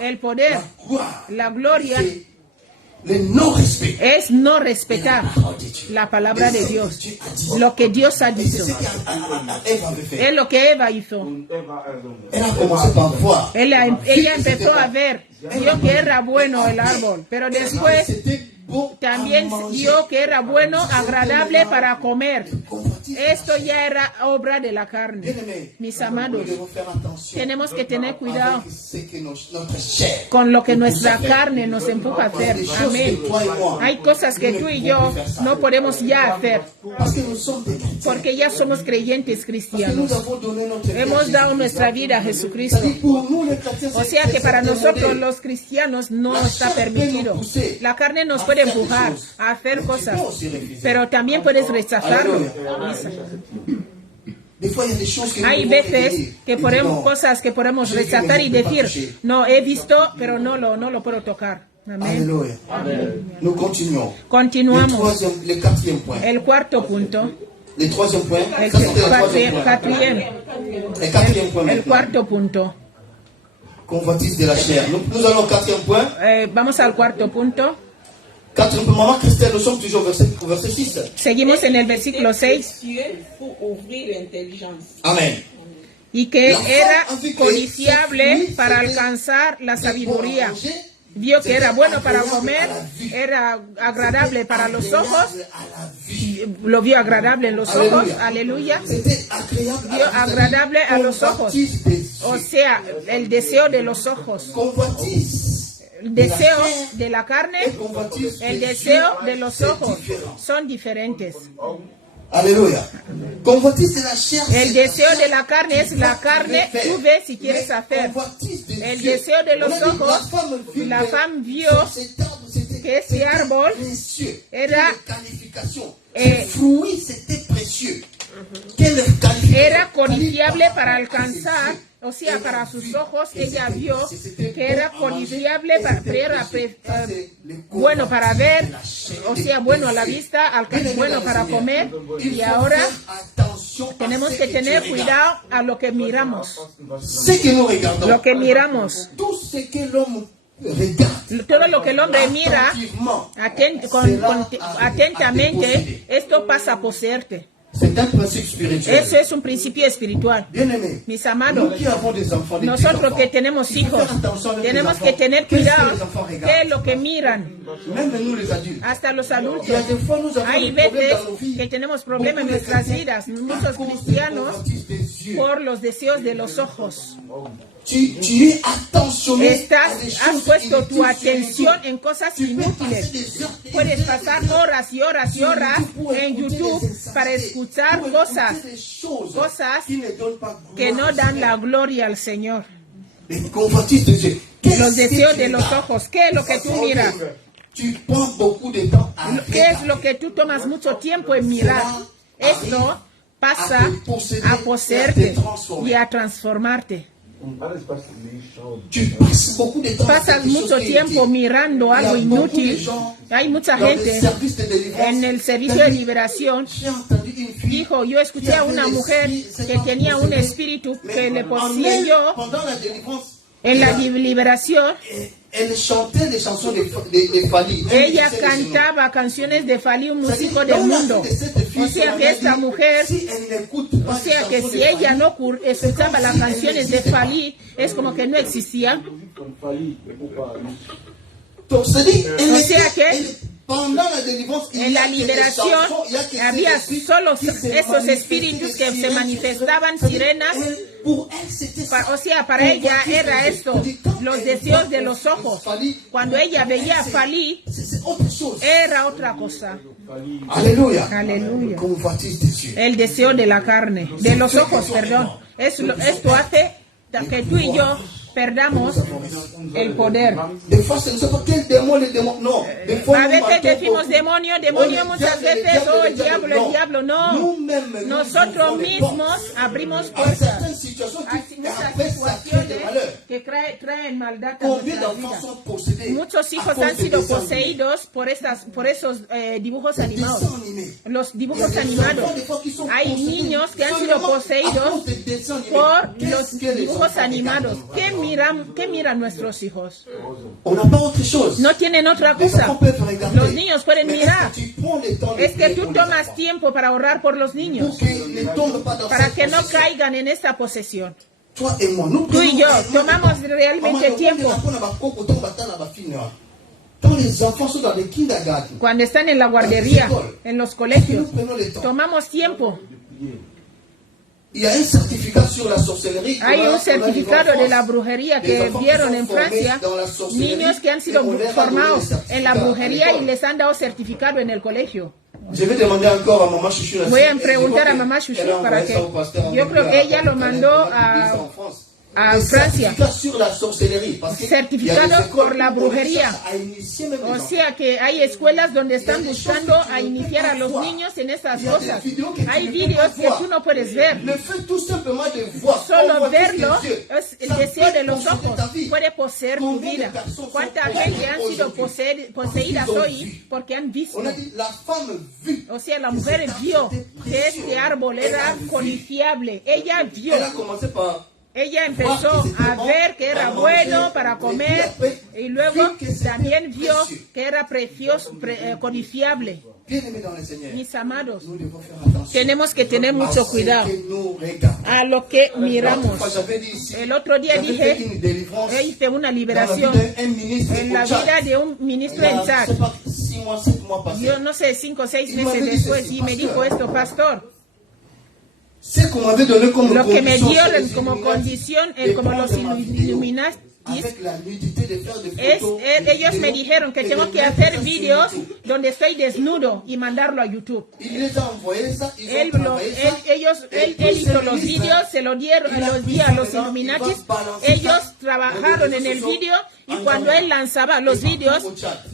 el poder, la gloria, es no respetar la palabra de Dios, lo que Dios ha dicho. Es lo que Eva hizo. Ella empezó a ver, vio que era bueno el árbol, pero después también vio que era bueno, agradable para comer. Esto ya era obra de la carne. Mis amados, tenemos que tener cuidado con lo que nuestra carne nos empuja a hacer. Amén. Hay cosas que tú y yo no podemos ya hacer, porque ya somos creyentes cristianos. Hemos dado nuestra vida a Jesucristo. O sea que para nosotros los cristianos no está permitido. La carne nos puede empujar a hacer cosas, pero también puedes rechazarlo. Hay veces que podemos cosas que podemos rechazar y decir, no, he visto, pero no lo puedo tocar. Amén. Continuamos. El cuarto punto. El cuarto punto. Convoitise de la chair. Nous allons au quatrième point. Vamos al cuarto punto. Maman Christelle, nous sommes toujours au verset 6. Seguimos en el versículo 6. Amén. Y que era codiciable para alcanzar la sabiduría. Vio que era bueno para comer, era agradable para los ojos, lo vio agradable en los ojos, aleluya, vio agradable a los ojos, o sea, el deseo de los ojos, el deseo de la carne, el deseo de los ojos, son diferentes. Aleluya. El deseo de la carne es la carne, tú ves si quieres hacer. El deseo de los ojos, la femme vio que ese árbol era codiciable para alcanzar, o sea, para sus ojos. Ella vio que era codiciable, bueno para ver, o sea, bueno a la vista, bueno para comer. Y ahora tenemos que tener cuidado a lo que miramos. Lo que miramos. Todo lo que el hombre mira atentamente, esto pasa a poseerte. Eso es un principio espiritual. Mis amados, nosotros que tenemos hijos, tenemos que tener cuidado de lo que miran. Hasta los adultos. Hay veces que tenemos problemas en nuestras vidas, muchos cristianos, por los deseos de los ojos. Has puesto tu atención en cosas inútiles. Puedes pasar horas y horas y horas en YouTube para escuchar cosas que no dan la gloria al Señor. Los deseos de los ojos. ¿Qué es lo que tú miras? ¿Qué es lo que tú tomas mucho tiempo en mirar? Esto pasa a poseerte y a transformarte. Pasas mucho tiempo mirando algo inútil. Hay mucha gente en el servicio de liberación. Dijo, yo escuché a una mujer que tenía un espíritu que le poseyó en la liberación. Ella cantaba canciones de Fali, un músico del mundo. O sea que esta mujer, o sea que si ella no escuchaba las canciones de Fali, es como que no existía. O sea que en la liberación había solo esos espíritus que se manifestaban, sirenas. O sea, para ella era esto, los deseos de los ojos. Cuando ella veía a Fali, era otra cosa. Aleluya. Aleluya. El deseo de la carne, de los ojos, perdón. Esto hace que tú y yo perdamos el poder. Des fois, ce ne sont pas quel démon, les démons. Non. Des fois, A nous veces mentons decimos beaucoup. demonio, Oh, demonio le muchas diable, veces, oh, el non. diablo, no. Nous-mêmes, nous Nosotros ouvrons les mismos portes abrimos à puertas certaines situations a qui, muchas après, ça crée des situaciones malheurs. que traen maldad a Combien nuestra d'enfants vida. sont possédés Muchos à hijos cause han des sido dessins animés? poseídos por esos dibujos Des animados. dessins animés. Los Il y a dibujos des animados. enfants, des fois, qui sont Hay possédés niños que han sido seulement à poseídos cause des dessins animés. por Qu'est-ce los que les dibujos enfants animados. regardent? ¿Qué miran nuestros hijos? On n'a pas autre chose. No tienen otra Les cosa. enfants peuvent regarder. Los niños pueden Mais mirar. est-ce que tu prends le temps de Es que prier tú pour les tomas enfants? tiempo para orar por los niños, Pour qu'ils ne tombent pas dans para cette que no position. caigan en esta posesión. Toi et moi, nous Tú y prenons yo réellement tomamos le temps. realmente Maman, tiempo. Quand les enfants sont dans les kindergarten, Cuando están en la guardería, en los colegios, tomamos tiempo. il y a un certificat sur la sorcellerie. Hay qu'on a- un certificado qu'on a de la brujería Les que enfants vieron qui en sont formés Francia, dans la sorcellerie, niños que han sido et on leur a formados donné le en la certificat brujería à y l'école. les han dado certificado en el colegio. Je vais demander encore à maman Chouchou. Voy a preguntar a mamá Chouchou para que yo creo que ella lo mandó a Francia. Sur la sorcellerie, parce que Certificado il y a des écoles por la où on brujería. cherche à initier même les O enfants. sea que hay escuelas donde están buscando a iniciar a los niños en estas cosas. Hay vídeos que tú no puedes ver. Le fait tout simplement de voir. On Solo voit verlo tous les yeux. es el Ça deseo peut de los posséder ojos. ta vie. Puede poseer tu vida. ¿Cuánta gente han sido poseídas hoy porque han visto? On a dit la femme vit. O sea, la mujer vio que este árbol era codiciable. Ella vio. Elle a commencé par Ella empezó a ver que era bueno para comer y luego también vio que era precioso, codiciable. bien-aimés dans le Seigneur. Mis amados, Nous devons faire attention. tenemos que tener mucho à ce cuidado que nous regardons. a lo que L'autre miramos. fois, j'avais dit ici, El otro día j'avais dije, fait une délivrance hice una dans la vie liberación d'un ministre en au la Tchad. vida de un ministro Il y a, en je ne Chad. sais pas, 6 mois, 7 mois passés. Yo no sé, 5 o 6 meses después, y me dijo esto, pastor, Ce qu'on m'avait donné comme lo que me condition, dieron c'est como les condición, Illuminati, como de los prendre ma vidéo Illuminatis, avec la nudité de faire des es, photos, ellos des me vidéos, dijeron que et tengo de que mettre hacer ça sur vídeos YouTube. donde estoy desnudo y mandarlo a YouTube. Il les a envoyés ça, ils Él, ont lo- travaillé ça. él hizo los vídeos, se los dieron, los di a los Illuminatis. Ellos trabajaron en el vídeo y cuando él lanzaba los vídeos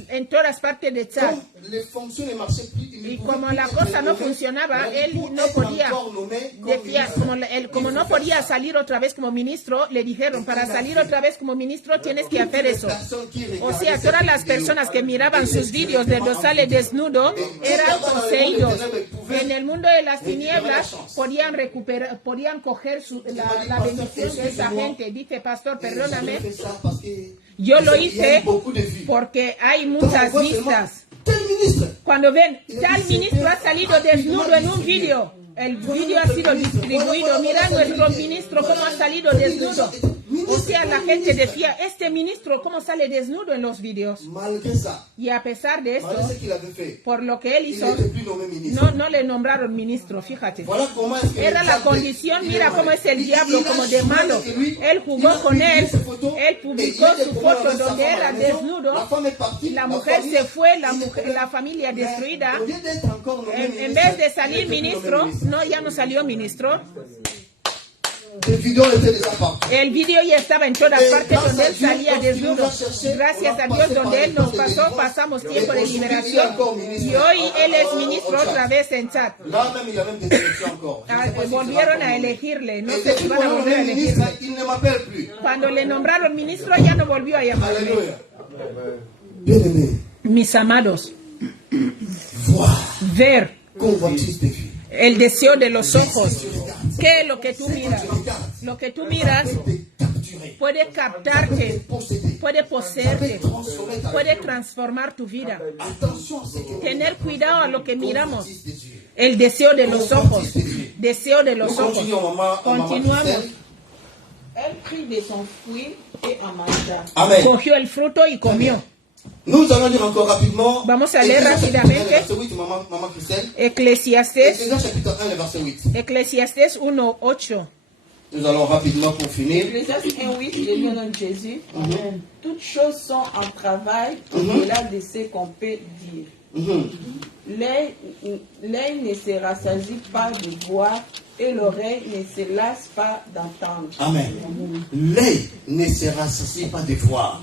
en todas partes de Chad. Comme les fonctions ne marchaient plus, il ne Y pouvait como plus la être cosa no nommé. funcionaba, Donc, él pour no être podía encore nommé comme decía, ministre, como no podía salir otra vez como ministro, le dijeron, para salir otra vez como ministro tienes que hacer eso. O sea, todas las personas que miraban sus vídeos de donde sale desnudo eran poseídos. En el mundo de las tinieblas podían recuperar, podían coger la bendición de esa gente. Dice, pastor, perdóname, J'ai fait ça parce que yo lo il y a hice beaucoup de vues. porque hay Donc, on muchas voit seulement vistas. tel ministre. Cuando ven, tal ministro ha salido desnudo en un vídeo. El vídeo ha sido distribuido. Mira nuestro ministro cómo ha salido desnudo. O sea, la gente decía, este ministro cómo sale desnudo en los vídeos. Malgré ça, Y a pesar de esto, malgré ce qu'il avait fait, por lo que él il hizo, n'était plus nommé ministre. no le nombraron ministro, fíjate. Voilà comment est-ce que Era le la diable, condición, il mira est cómo mal. es el Il diablo, a como de joué malo. avec lui, Él il jugó a con publié él, ses photos, él et publicó il était su tombé foto avec sa donde femme à era la maison. desnudo. La femme est partie, Y la la mujer famille, se fue, la, il mujer, était- la familia Mais destruida. au lieu d'être encore nommé En ministre, vez de il salir était plus nommé ministro, ministre. no, ya no salió ministro. Les vidéos étaient déjà partout. El video ya estaba en todas partes donde él salía desnudo. Gracias a Dios, donde él nos pasó, pasamos tiempo de liberación. Y hoy él es ministro otra vez en Chad. Là même, il y a même des élections encore. Je ne sais pas si Volvieron c'est a encore elegirle, no Et sé si depuis van a qu'on l'a volver a nommé ministre, elegirle. il ne m'appelle plus. Cuando le nombraron ministro ya no volvió a llamarle. Alléluia. Bien-aimé, Mis amados, voir, ver convoitise des vies. el deseo de los ojos. ¿Qué es lo que tú miras? Lo que tú miras Te capturer, puede captarte, posséder, puede poseerte, transformer ta puede vie. transformar tu vida. Attention à ce que Tener cuidado a lo que miramos. convoitise des yeux. El deseo de los ojos. Deseo de los Nous ojos. continuons, maman. Continuamos. Elle prit de son fruit et en mangea. Amen. Cogió el fruto y comió. Nous allons lire encore rapidement. Vamos a leer Ecclésias chapitre 1, rápidamente. verset 8, maman Christelle. Eclesiastés, Ecclésias chapitre 1, le verset 8. Eclesiastés 1:8. Nous allons rapidement pour finir. Ecclésiaste 1:8, je lis au nom de Jésus. Amen. Toutes choses sont en travail au-delà de ce qu'on peut dire. L'œil ne se rassasie pas de voir et l'oreille ne se lasse pas d'entendre. Amen. L'œil ne se rassasie pas de voir.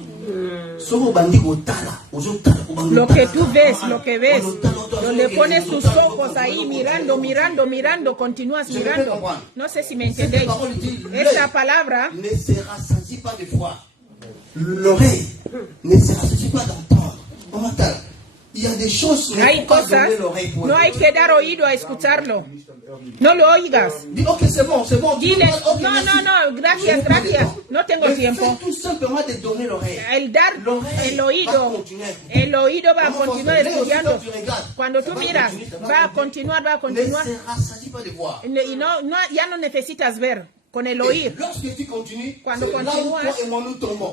Lo que tú ves, lo que ves, le pones tus ojos ahí mirando, mirando, mirando, continúas mirando. No sé si me entendéis. Esta palabra ne se rassasie pas de voir. L'oreille ne se rassasie pas d'entendre. Il y a des choses que hay cosas, no hay que dar oído a escucharlo. No lo oigas. Dis, ok, c'est bon, c'est bon. Dile, no, gracias, gracias. No tengo tiempo. Tout simplement de donner l'oreille. El dar el oído va a continuar escuchando. Cuando tú miras, va a continuar. Ne se rassasie pas de voir. Y ya no necesitas ver. Con el oír. Cuando continúas,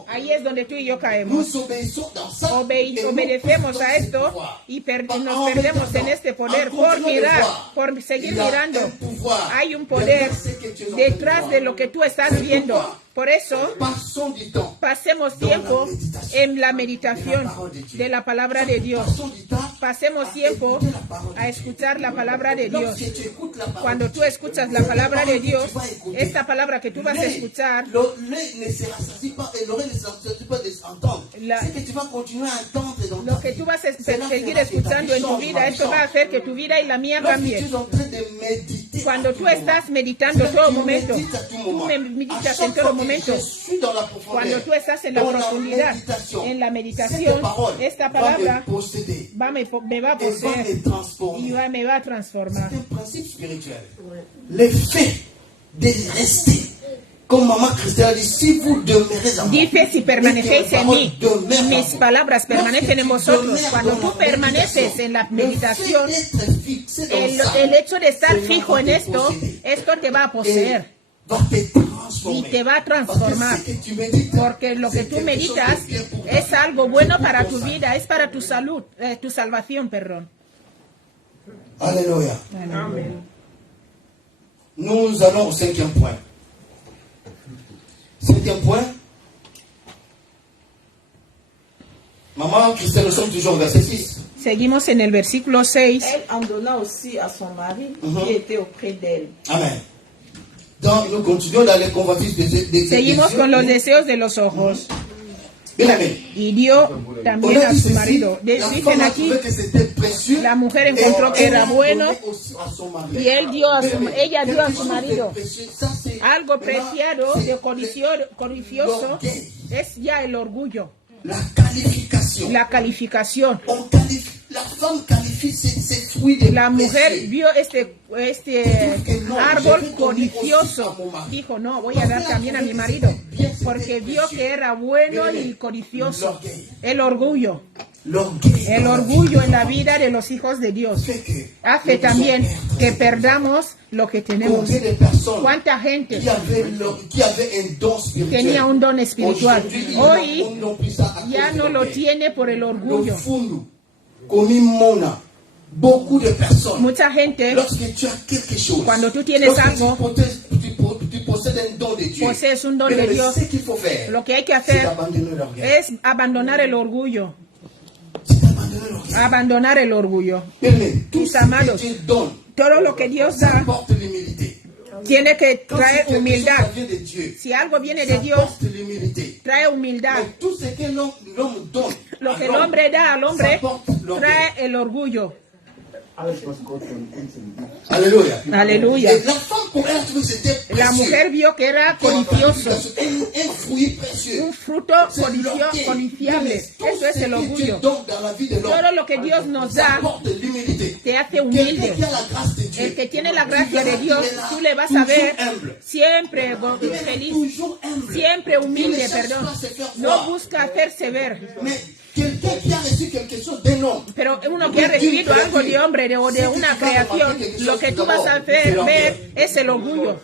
ahí es donde tú y yo caemos. Obedecemos a esto y nos perdemos en este poder por mirar, por seguir mirando. Hay un poder detrás de lo que tú estás viendo. Por eso, pasemos tiempo en la meditación de la palabra de Dios. Pasemos tiempo a escuchar la palabra de Dios. Cuando tú escuchas la palabra de Dios, esta palabra que tú vas a escuchar, lo que tú vas a seguir escuchando en tu vida, esto va a hacer que tu vida y la mía cambien. Cuando tú estás meditando todo momento, tú meditas en todo momento. Cuando tú estás en la profundidad, en la meditación, esta palabra me va a poseer y me va a transformar. Le fait de rester, como mamá cristiana dice, si vous demeurez en moi, dice, si permanecéis en mí, mis palabras permanecen en vosotros. Cuando tú permaneces en la meditación, el hecho de estar fijo en esto te va a poseer. Y te va a transformar, porque lo que tú meditas es algo bueno para tu vida, es para tu salud, tu salvación, perdón. Alléluia. Nous allons au 5e point. 5e point. Maman Christelle, nous sommes toujours au verset 6. Seguimos en el versículo 6. Elle en donna aussi à son mari qui était auprès d'elle. Amen. Donc, nous continuons dans les convoitises de seguimos con los deseos de los ojos. Bien, y dio también a su marido. Dicen aquí, la mujer encontró que era bueno y ella dio a su marido. Algo preciado, de codicioso, es ya el orgullo. La calificación. La mujer vio este árbol codicioso. Dijo, no, voy a dar también a mi marido. Porque vio que era bueno y codicioso. El orgullo. El orgullo en la vida de los hijos de Dios hace también que perdamos lo que tenemos. ¿Cuánta gente tenía un don espiritual? Hoy ya no lo tiene por el orgullo. Mucha gente, cuando tú tienes algo, posees un don de Dios, lo que hay que hacer es abandonar el orgullo. Abandonar el orgullo. Mis amados, todo lo que Dios da tiene que traer humildad. Si algo viene de Dios, trae humildad. Lo que el hombre da al hombre, trae el orgullo. Aleluya. Aleluya. La mujer vio que era codicioso, un fruto codiciable. Eso es el orgullo. Todo lo que Dios nos da te hace humilde. El que tiene la gracia de Dios, tú le vas a ver siempre feliz, siempre humilde, perdón. No busca hacerse ver. Pero uno que ha recibido algo de hombre o de una creación, lo que tú vas a hacer ver es el orgullo.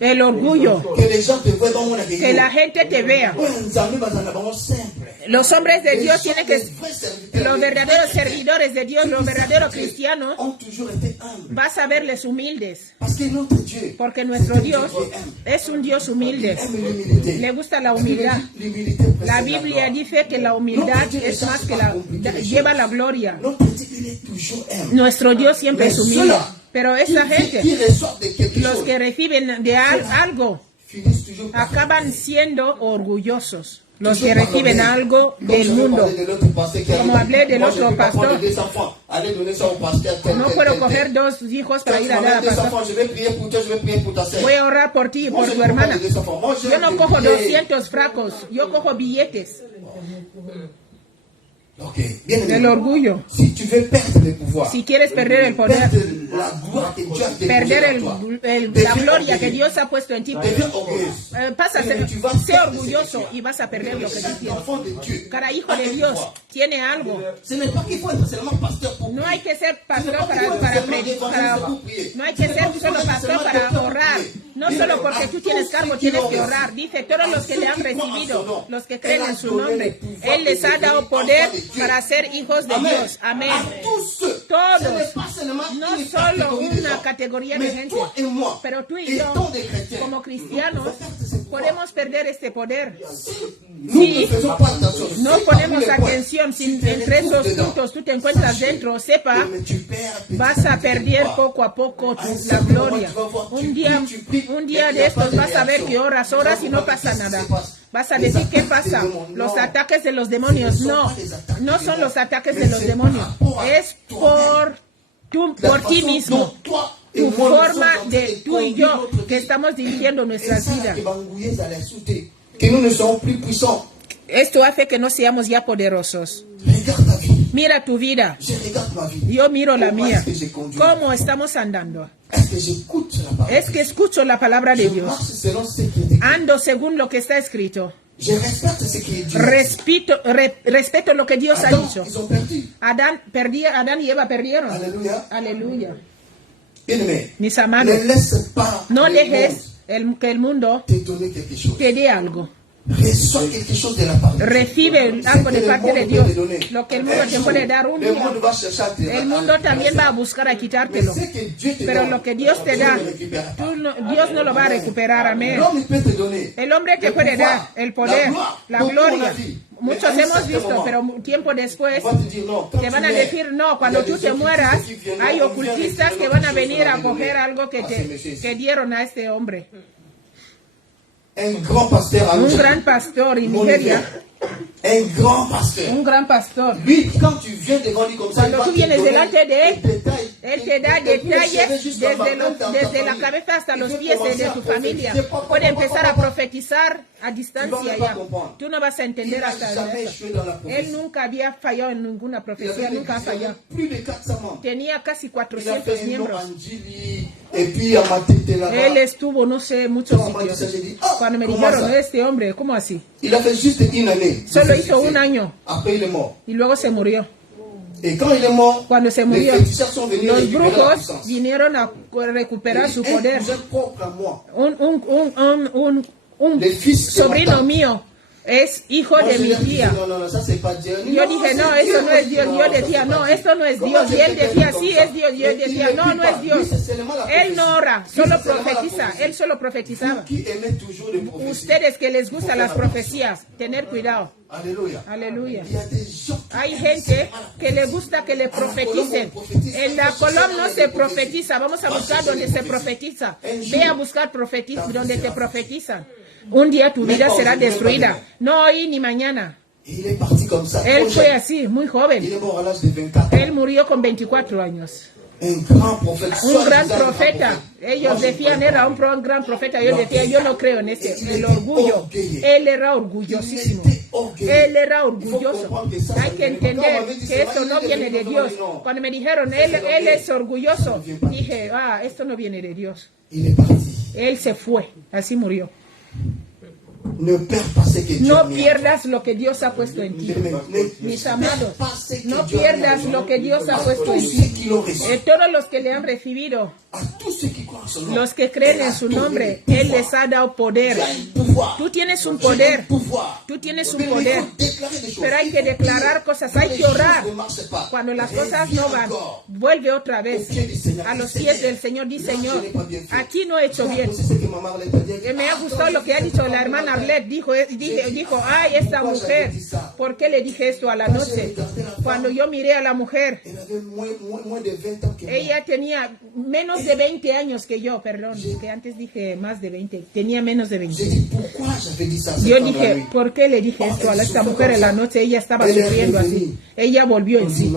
El orgullo. Que la gente te vea. Los hombres de Dios tienen que, los verdaderos servidores de Dios, los verdaderos cristianos, vas a verles humildes. Porque nuestro Dios es un Dios humilde. Le gusta la humildad. La Biblia dice que la humildad es más que lleva la gloria. Nuestro Dios siempre es humilde. Pero esa qui gente, reçoivent de quelque los chose, que reciben de algo, finissent toujours par acaban siendo orgullosos. Los que reciben algo del mundo. Como hablé del otro pastor, no puedo coger 2 hijos para ir a dar a pastor. Voy a orar por ti y por tu hermana. Yo no cojo 200 fracos, yo cojo billetes. Okay. Bien, El orgullo. Si tu veux perdre le pouvoir, Si quieres perder el poder, la gloire que Dieu a perder déposée la gloria que Dios ha puesto en ti, deviens orgueilleuse. pasa a ser, sé orgulloso y vas a perder lo que tú tienes. Enfant de Dieu. Cada hijo de Dios tiene algo. Ce n'est pas qu'il faut être seulement pasteur pour No prier. hay que ser pastor no hay que ser solo pastor para orar. No solo porque tú tienes cargo tienes que orar. Dice, todos los que le han recibido, los que creen en su nombre, Él les ha dado poder para ser hijos de Dios. Amén. Todos, no solo una categoría de gente, pero tú y yo, como cristianos, podemos perder este poder. Si no ponemos atención, si entre esos puntos tú te encuentras dentro, sepa, vas a perder poco a poco la gloria. Un día de estos vas a ver que oras y no pasa nada. Vas a decir, ¿qué pasa? Los ataques de los demonios. No, no son los ataques de los demonios. Es por ti mismo. Tu forma de tú y yo que estamos dirigiendo nuestras vidas. Esto hace que no seamos ya poderosos. Mira tu vida. Yo miro la mía. ¿Cómo estamos andando? Es que escucho la palabra de Dios. Ando según lo que está escrito. Respeto lo que Dios ha dicho. Adán y Eva perdieron. Aleluya. Mis amados, no dejes que el mundo te dé algo. Recibe algo de parte de Dios. Lo que el mundo te puede dar un día, el mundo también va a buscar a quitártelo. Pero lo que Dios te da, Dios no lo va a recuperar. Amén. El hombre te puede dar el poder, la gloria. Muchos hemos visto, pero tiempo después te van a decir, no, cuando tú te mueras, hay ocultistas que van a venir a coger algo que dieron a este hombre. Un gran pastor en Nigeria. Un gran pastor. Cuando tú vienes delante de él te da detalles desde la cabeza hasta los pies de tu familia. Puede empezar a profetizar a distancia ya. Tú no vas a entender hasta eso. Él nunca había fallado en ninguna profecía, nunca ha fallado. Tenía casi 400 miembros. Él estuvo, no sé, muchos sitios. Cuando me dijeron, este hombre, ¿cómo así? Solo hizo un año y luego se murió. Cuando se murió, los brujos vinieron a recuperar su poder. Un sobrino mío es hijo de mi tía. Yo dije, no, esto no es Dios. Yo decía, no, esto no es Dios. Y él decía, sí, es Dios. Y yo decía, no, no es Dios. Él no ora, solo profetiza. Él solo profetizaba. Ustedes que les gustan las profecías, tener cuidado. Aleluya. Hay gente que le gusta que le profeticen. En la Colom no se profetiza. Vamos a buscar donde se profetiza. Ve a buscar donde te profetizan. Un día tu vida será destruida. No hoy ni mañana. Él fue así, muy joven. Él murió con 24 años. Un gran profeta. Ellos decían, era un gran profeta. Yo decía, yo no creo en el orgullo. Él era orgullosísimo. Él era orgulloso. Hay que entender que esto no viene de Dios. Cuando me dijeron, él es orgulloso, dije, esto no viene de Dios. Él se fue, así murió. No pierdas lo que Dios ha puesto en ti. Mis amados, no pierdas lo que Dios ha puesto en ti. Todos los que le han recibido, los que creen en su nombre, Él les ha dado poder. Tú tienes un poder. Tú tienes un poder, pero hay que declarar cosas, hay que orar. Cuando las cosas no van, vuelve otra vez a los pies del Señor. Dice, Señor, aquí no he hecho bien. Me ha gustado lo que ha dicho la hermana Arlette. Dijo, ay, esta mujer, ¿por qué le dije esto a la noche? Cuando yo miré a la mujer, ella tenía menos de 20 años que yo, perdón, que antes dije más de 20, tenía menos de 20. Yo dije, ¿por qué le dije esto a esta mujer en la noche? Ella estaba sufriendo así. Ella volvió en sí.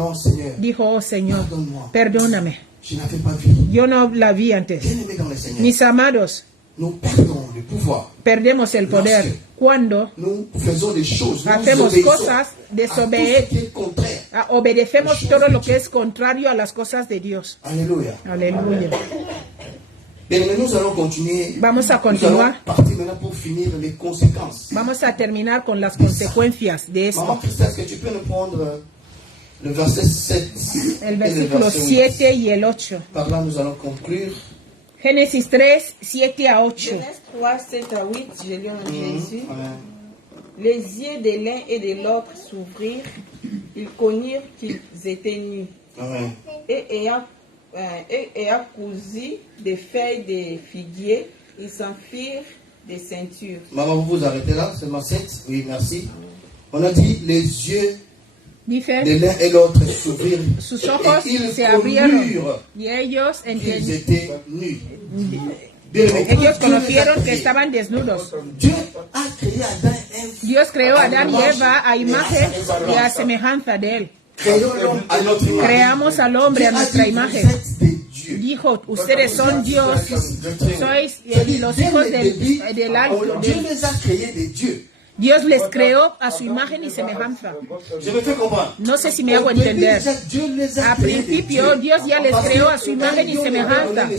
Dijo, oh Señor, perdóname. Yo no la vi antes. Mis amados, perdemos el poder cuando hacemos cosas desobedientes, obedecemos todo lo que es contrario a las cosas de Dios. Aleluya. Aleluya. Vamos a continuar. Vamos a terminar con las consecuencias de esto. El versículo 7 y el 8. Génesis 3, 7 à 8. Genèse 3, 7 à 8, je lis en Jésus. Les yeux de l'un et de l'autre s'ouvrirent, ils connurent qu'ils étaient nus. Et ayant cousu des feuilles de figuier, ils s'en firent des ceintures. Maman, vous vous arrêtez là, c'est ma 7. Oui, merci. On a dit les yeux de l'un et l'autre s'ouvrirent et ils connurent qu'ils étaient nus. Ellos conocieron que estaban desnudos. Dios creó a Adán y Eva a imagen y a semejanza de él. Creamos al hombre a nuestra imagen. Dijo, ustedes son Dios, sois los hijos del alto. Dios les creó a su imagen y semejanza. No sé si me hago entender. A principio, Dios ya les creó a su imagen y semejanza.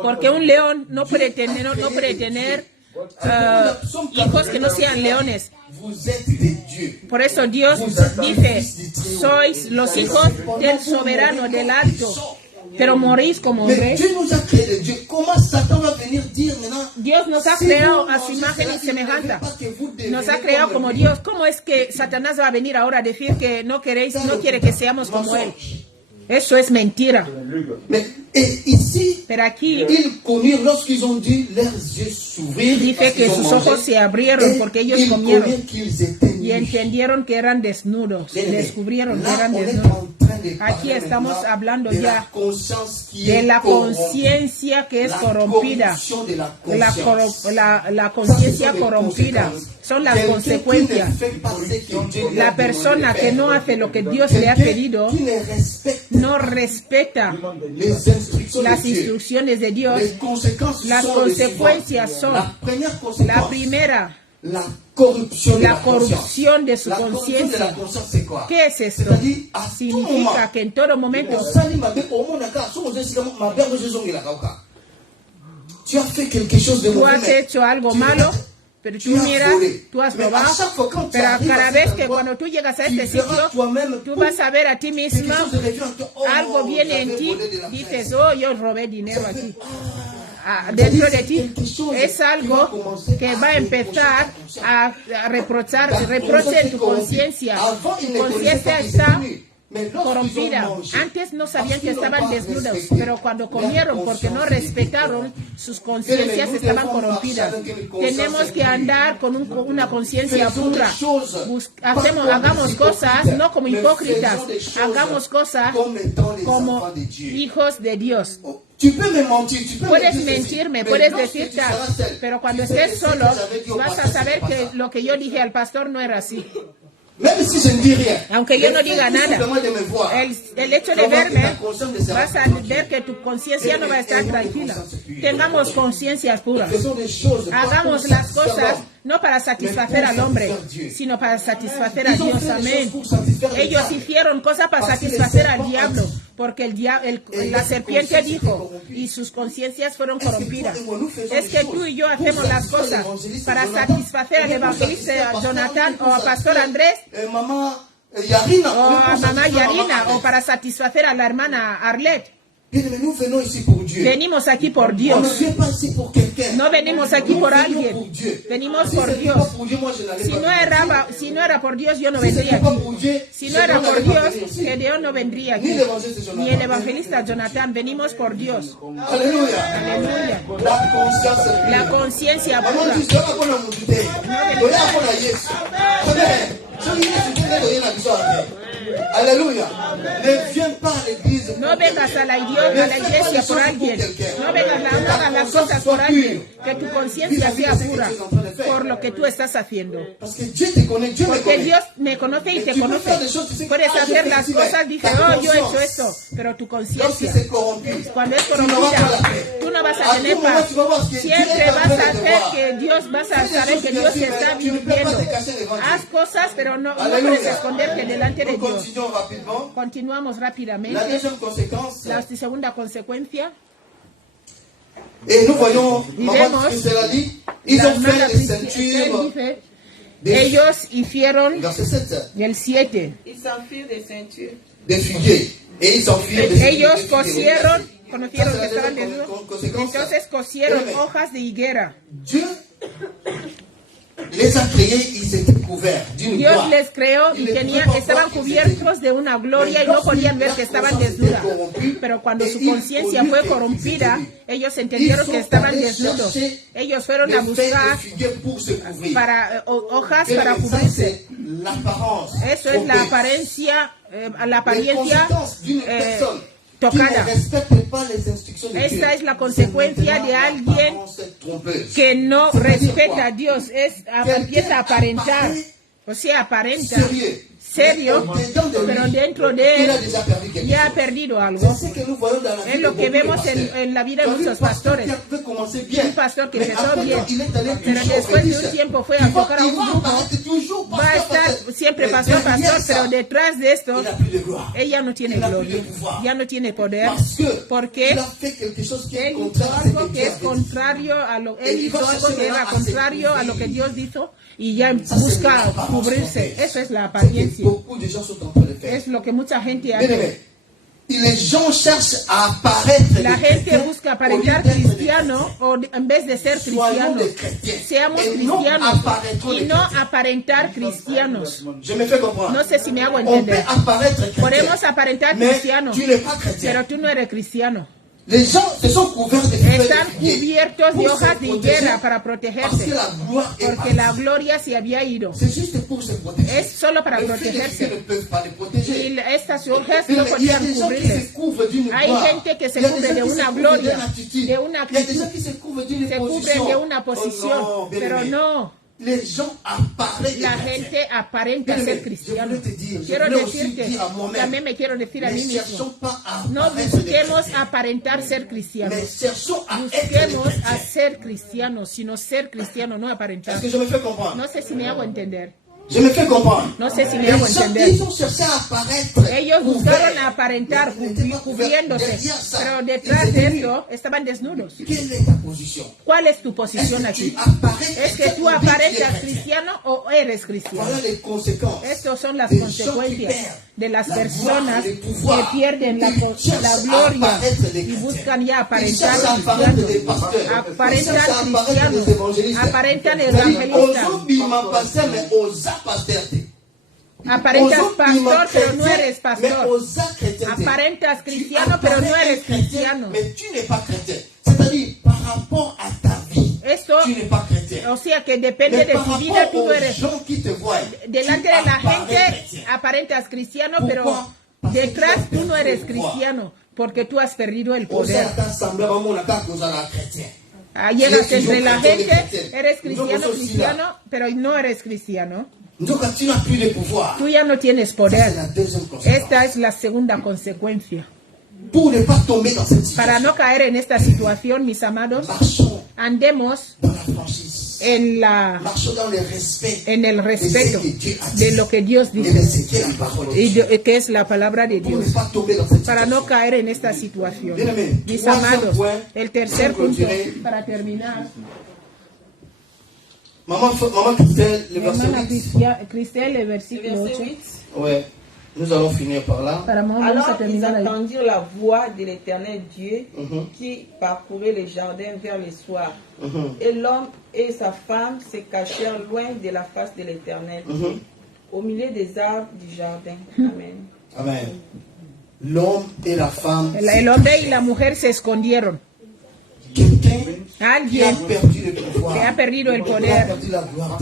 Porque un león no puede tener hijos que no sean leones. Por eso Dios dice, sois los hijos del soberano, del alto. Pero morís como hombres. Dios nos ha creado a su imagen y semejanza. Nos ha creado como Dios. ¿Cómo es que Satanás va a venir ahora a decir que no quiere que seamos como él? Eso es mentira. Pero aquí dice que sus ojos se abrieron porque ellos comieron y entendieron que eran desnudos. Descubrieron que eran desnudos. Aquí estamos hablando ya de la conciencia que es corrompida. La conciencia corrompida. Son las consecuencias. La persona que no hace lo que Dios le ha pedido, no respeta las instrucciones de Dios. Las consecuencias son, la primera, la corrupción de su conciencia. ¿Qué es esto? Significa que en todo momento tú has hecho algo malo, pero tú miras, tú has robado, pero cada vez que cuando tú llegas a este sitio, tú vas a ver a ti mismo, algo viene en ti, dices, oh, yo robé dinero aquí. Dentro de ti es algo que va a empezar a reproche en tu conciencia. Tu conciencia está corrompida. Antes no sabían que estaban desnudos, pero cuando comieron, porque no respetaron, sus conciencias estaban corrompidas. Tenemos que andar con una conciencia pura. Hagamos cosas no como hipócritas, hagamos cosas como hijos de Dios. Puedes mentirme, puedes decir tal, pero cuando estés solo vas a saber que lo que yo dije al pastor no era así. Aunque yo no diga nada, el hecho de verme, vas a ver que tu conciencia no va a estar tranquila. Tengamos conciencias puras. Hagamos las cosas no para satisfacer al hombre, sino para satisfacer a Dios. Amén. Ellos hicieron cosas para satisfacer al diablo, porque la serpiente dijo, y sus conciencias fueron corrompidas. Es que tú y yo hacemos las cosas para satisfacer al evangelista Jonathan o a Pastor Andrés, o a mamá Yarina, o para satisfacer a la hermana Arlette. Bien-aimés, nous venons ici pour Dieu. Venimos aquí por On ne Dios. vient pas ici pour quelqu'un. No venimos aquí Nous por venons alguien. pour Dieu. Venimos Si por c'était Dios. pas pour Dieu, moi je n'allais Si pas no venir. era por Dios, yo no Si vendría c'était pas aquí. pour Dieu, Si no je era por n'allais pas Dios, venir ici. que Dios no vendría Ni aquí. l'évangéliste Jonathan. Ni el evangelista Jonathan, venimos por Dios. Alléluia. Aleluya. La conscience est La pure. conciencia Maman pura. dit, je vais apprendre à mon douter. Doya apprendre à Yesu. Amen. Je dis, Yesu, tu dois donner la vision à Dieu. Alléluia. Ne viens pas à l'église. No vengas a la iglesia por alguien. No vengas no hagas las cosas por alguien. Que tu conciencia sea pura por lo que tú estás haciendo. Parce que Dieu te connaît, Dieu me Porque connaît. Dios me conoce y te conoce. Puedes hacer las cosas, dije, oh, yo he hecho esto. Pero tu Lorsque conciencia, c'est corrompu, cuando es corrompida, tú no vas a tener paz. Siempre vas a hacer que Dios, vas a saber que Dios te está viendo. Haz cosas, pero no puedes esconderte delante de nous Dios. continuons rapidement. Continuamos La rápidamente. deuxième conséquence, La segunda consecuencia, et nous voyons, Y maman vemos Christelle a dit, ils la ont hermana fait des Cristel ceintures. dice, Des, ellos hicieron verset 7, el 7. Ils s'enfuirent des ceintures. des figuiers. Et ils s'enfuirent des Ellos des figuiers. cosieron, conocieron Ça, que c'est la estaban deuxième desnudos, conséquence. entonces cosieron Bien-aimés, hojas de higuera. Dieu les a créés, ils étaient couverts d'une Dios gloire. les creó y Ils ne tenían, pouvaient pas estaban voir qu'ils étaient cubiertos de una gloria y no podían ver que estaban desnudas. Pero cuando su conciencia fue corrompida, ellos entendieron que estaban desnudos. Ellos fueron a les feuilles buscar de figuier pour se couvrir. hojas Bien-aimés, para ça, cubrirse. c'est l'apparence. Eso es la apariencia, Les conséquences d'une personne qui tocada. ne respecte pas les instructions de Dieu. Esta es la consecuencia de alguien que no respeta a Dios, empieza a aparentar, o sea, aparenta serio, pero dentro de él ya ha perdido algo. Es lo que vemos en la vida de muchos pastores. Un pastor que empezó bien, pero después de un tiempo fue a tocar a un grupo, va a estar siempre pastor, pero detrás de esto, ella no tiene gloria, ya no tiene poder, porque él hizo algo que es contrario a lo, él hizo algo que era contrario a lo que Dios dijo y ya busca cubrirse. Eso es la apariencia. Es lo que mucha gente hace. Les gens cherchent à apparaître. La gente busca aparentar cristiano o en vez de ser cristianos. Seamos cristianos y no aparentar cristianos. No sé si me hago entender. Podemos aparentar cristianos, pero tú no eres cristiano. Les gens se sont couverts de feuilles Están de figuier cubiertos de pour se hojas de protéger, higuera para parce protegerse, que la gloire est porque la gloria se había ido. C'est juste pour se protéger. Es solo para Les feuilles de figuier protegerse. ne peuvent pas les protéger. Y estas hojas Il y no a podían des gens qui cubrirles. se couvrent d'une Hay gloire. gente que se Il y a des cubre gens de qui se una couvrent gloria, d'une attitude. de una Il y a des actitud, gens qui se couvrent d'une se cubren position. de una Oh posición, non, bien pero aimé. no. Les gens apparaissent. La gente aparenta Bien ser aimé, cristiano. je voulais te dire, je Quiero voulais aussi decirte, dire à moi-même, también me quiero decir a ne mí mismo, cherchons pas à no apparaître des busquemos chrétiens, aparentar ser cristianos. mais cherchons à être des Busquemos a chrétiens. ser cristianos, sino ser cristiano, no aparentar. Est-ce que je me fais comprendre? No sé si me hago entender. Je me fais comprendre. No sé si me Les hago gens, entender. ils ont cherché à apparaître. Ellos buscaron couverts. aparentar, Mais ils n'étaient pas couverts. cubriéndose, Derrière ça, pero ils detrás étaient de nus. eso estaban desnudos. Quelle est ta position? ¿Cuál es tu Est-ce posición que aquí? tu apparais ¿Es que tú chrétien ou aparentas chrétien? cristiano o eres cristiano? Voilà les conséquences. Estas son las Des gens qui consecuencias perdent de las la personas gloire, le que pouvoir. pierden la Ils cherchent la à gloria apparaître des y chrétiens. buscan ya Ils aparentar cherchent à apparaître des cristianos, pasteurs. Ils cherchent à aparentan apparaître cristianos, des évangélistes. aparentan C'est-à-dire, evangelistas, ozo bima pasteur, mais oza pasteur te. aparentas Ozo pastor bima pero no chrétien, eres mais pastor, oza chrétien te. aparentas Tu cristiano pero no apparais eres chrétien, cristiano. mais tu n'es pas chrétien. C'est-à-dire, par rapport à ta vie, Esto, tu n'es pas chrétien. o sea que depende Mais de par tu vida, rapport tú no aux eres. gens qui te voient, Delante tu de la apparais gente chrétien. aparentas cristiano, Pourquoi? pero Parce que detrás tu as tú no perdu eres el pouvoir. cristiano, porque tú has perdido el Oza poder. ta semblé vraiment la carte aux ala chrétien. Llegas Eres entre la chrétien, gente, chrétien. eres Nous sommes cristiano, aussi cristiano, pero no eres cristiano. Donc, tu n'as plus de pouvoir. Tú ya no tienes Ça, c'est poder. la deuxième conséquence. Esta es la segunda consecuencia. Pour ne pas tomber dans cette situation, Para no caer en esta situación, mis amados, marchons andemos dans la franchise. Marchons dans le respect en el de respeto ce que Dieu a de dit lo que Dios et de dice ce qu'est la parole de y Dieu. que es la palabra de Pour Dios. ne pas tomber dans cette Para no situation. caer en esta situación. Bien aimé, Mis troisième amados, point, el tercer pour punto, clôturer. para terminar, Maman Christelle, le mi verset hermana 8. Cristel, el versículo Verset 8. 8. Ouais. Nous allons finir par là. Alors ils attendirent la voix de l'Éternel Dieu qui parcourait les jardins vers le soir. Et l'homme et sa femme se cachèrent loin de la face de l'Éternel, au milieu des arbres du jardin. Amen. Amen. L'homme et la femme. El hombre y la mujer se escondieron. Alguien que ha perdido el poder,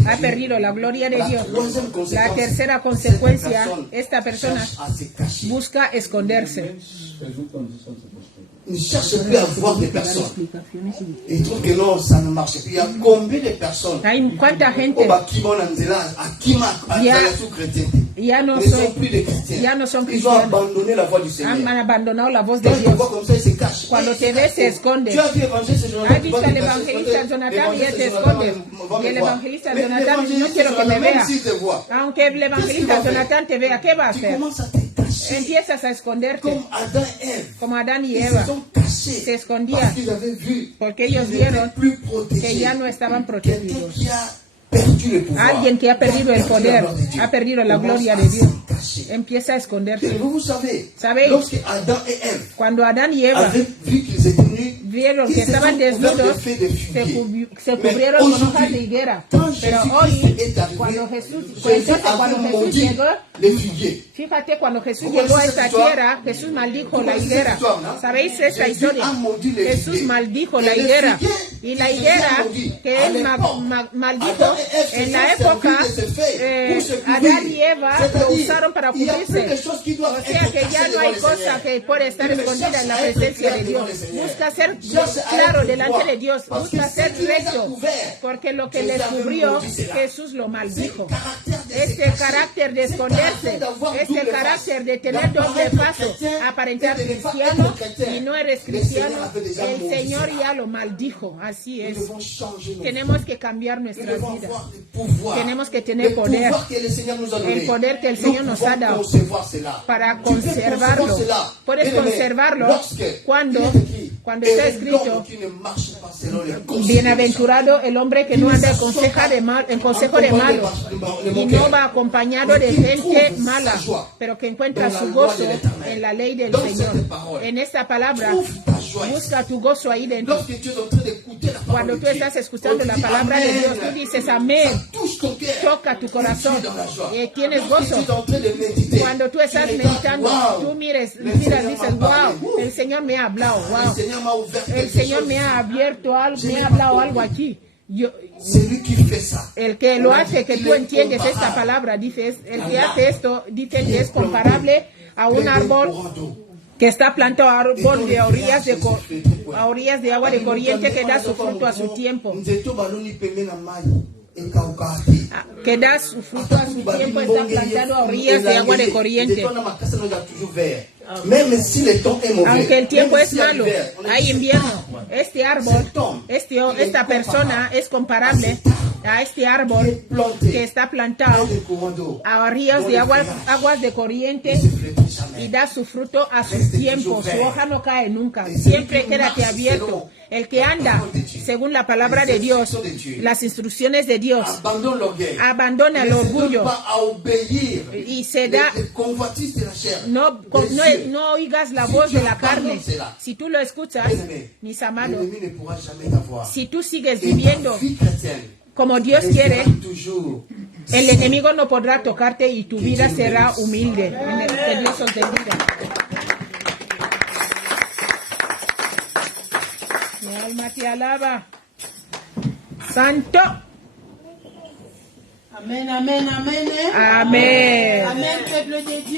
ha perdido la gloria de Dios. La tercera consecuencia, esta persona busca esconderse. Il ne cherche plus à voir des personnes. Et il trouve que non, ça ne marche plus. Il y a combien de personnes ya no son Ils ont abandonné la voix du Seigneur. Han abandonado la voz de Dios. Comme ça, ils se cachent. Cuando te ves, se esconde. Tu as vu l'évangéliste Jonathan? ¿Has visto al evangelista Jonathan y ya te esconde? Y el evangelista Jonathan, no quiero que me vea. Aunque el evangelista Jonathan te vea, ¿qué va a hacer? Empiezas a esconderte. Como Adán y Eva se escondían porque ellos vieron que ya no estaban protegidos. Alguien que ha perdido el poder, ha perdido la gloria de Dios, empieza a esconderse. ¿Sabéis? Cuando Adán y Eva vieron que estaban desnudos, se cubrieron con hojas de higuera. Pero hoy, cuando Jesús llegó, fíjate, cuando Jesús llegó a esta tierra, Jesús maldijo la higuera. ¿Sabéis esta historia? Jesús maldijo la higuera. Y la higuera que él maldijo, en la época, Adán y Eva lo usaron para cubrirse. O sea que ya no hay cosa que puede estar escondida en la presencia de Dios. Busca ser claro delante de Dios. Busca ser recto. Porque lo que les cubrió, Jesús lo maldijo. Este carácter de esconderse, este carácter de tener doble paso, aparentar cristiano y no eres cristiano, el Señor ya lo maldijo. Así es. Tenemos que cambiar nuestra vida. Tenemos que tener poder, el poder que el Señor nos ha dado para conservarlo. Puedes conservarlo cuando está escrito: bienaventurado el hombre que no anda en consejo de malos y no va acompañado de gente mala, pero que encuentra su gozo en la ley del Señor. En esta palabra, busca tu gozo ahí dentro. Cuando tú estás escuchando la palabra de Dios, tú dices amén, toca tu corazón, tienes gozo. Cuando tú estás meditando, tú miras, dices, wow, el Señor me ha hablado, wow, el Señor me ha abierto algo, me ha hablado algo aquí. El que lo hace, que tú entiendes esta palabra, dices, el que hace esto, dice que es comparable a un árbol que está plantado a árbol de orillas de agua de corriente, que da su fruto a su tiempo. Que da su fruto a su tiempo, está plantado a orillas de agua de corriente. Aunque el tiempo es malo, hay invierno. Este árbol, esta persona es comparable a este árbol que está plantado a orillas de aguas de corriente y da su fruto a su tiempo. Su hoja no cae nunca. Siempre quédate abierto. El que anda según la palabra de Dios, las instrucciones de Dios, abandona el orgullo y se da. No oigas la voz de la carne. Si tú lo escuchas, mis amados, si tú sigues viviendo como Dios quiere, el enemigo no podrá tocarte y tu vida será humilde. Que Dios os bendiga. Mi alma te alaba. Santo. Amén, amén, amén. Amén. Amén, pueblo de Dios.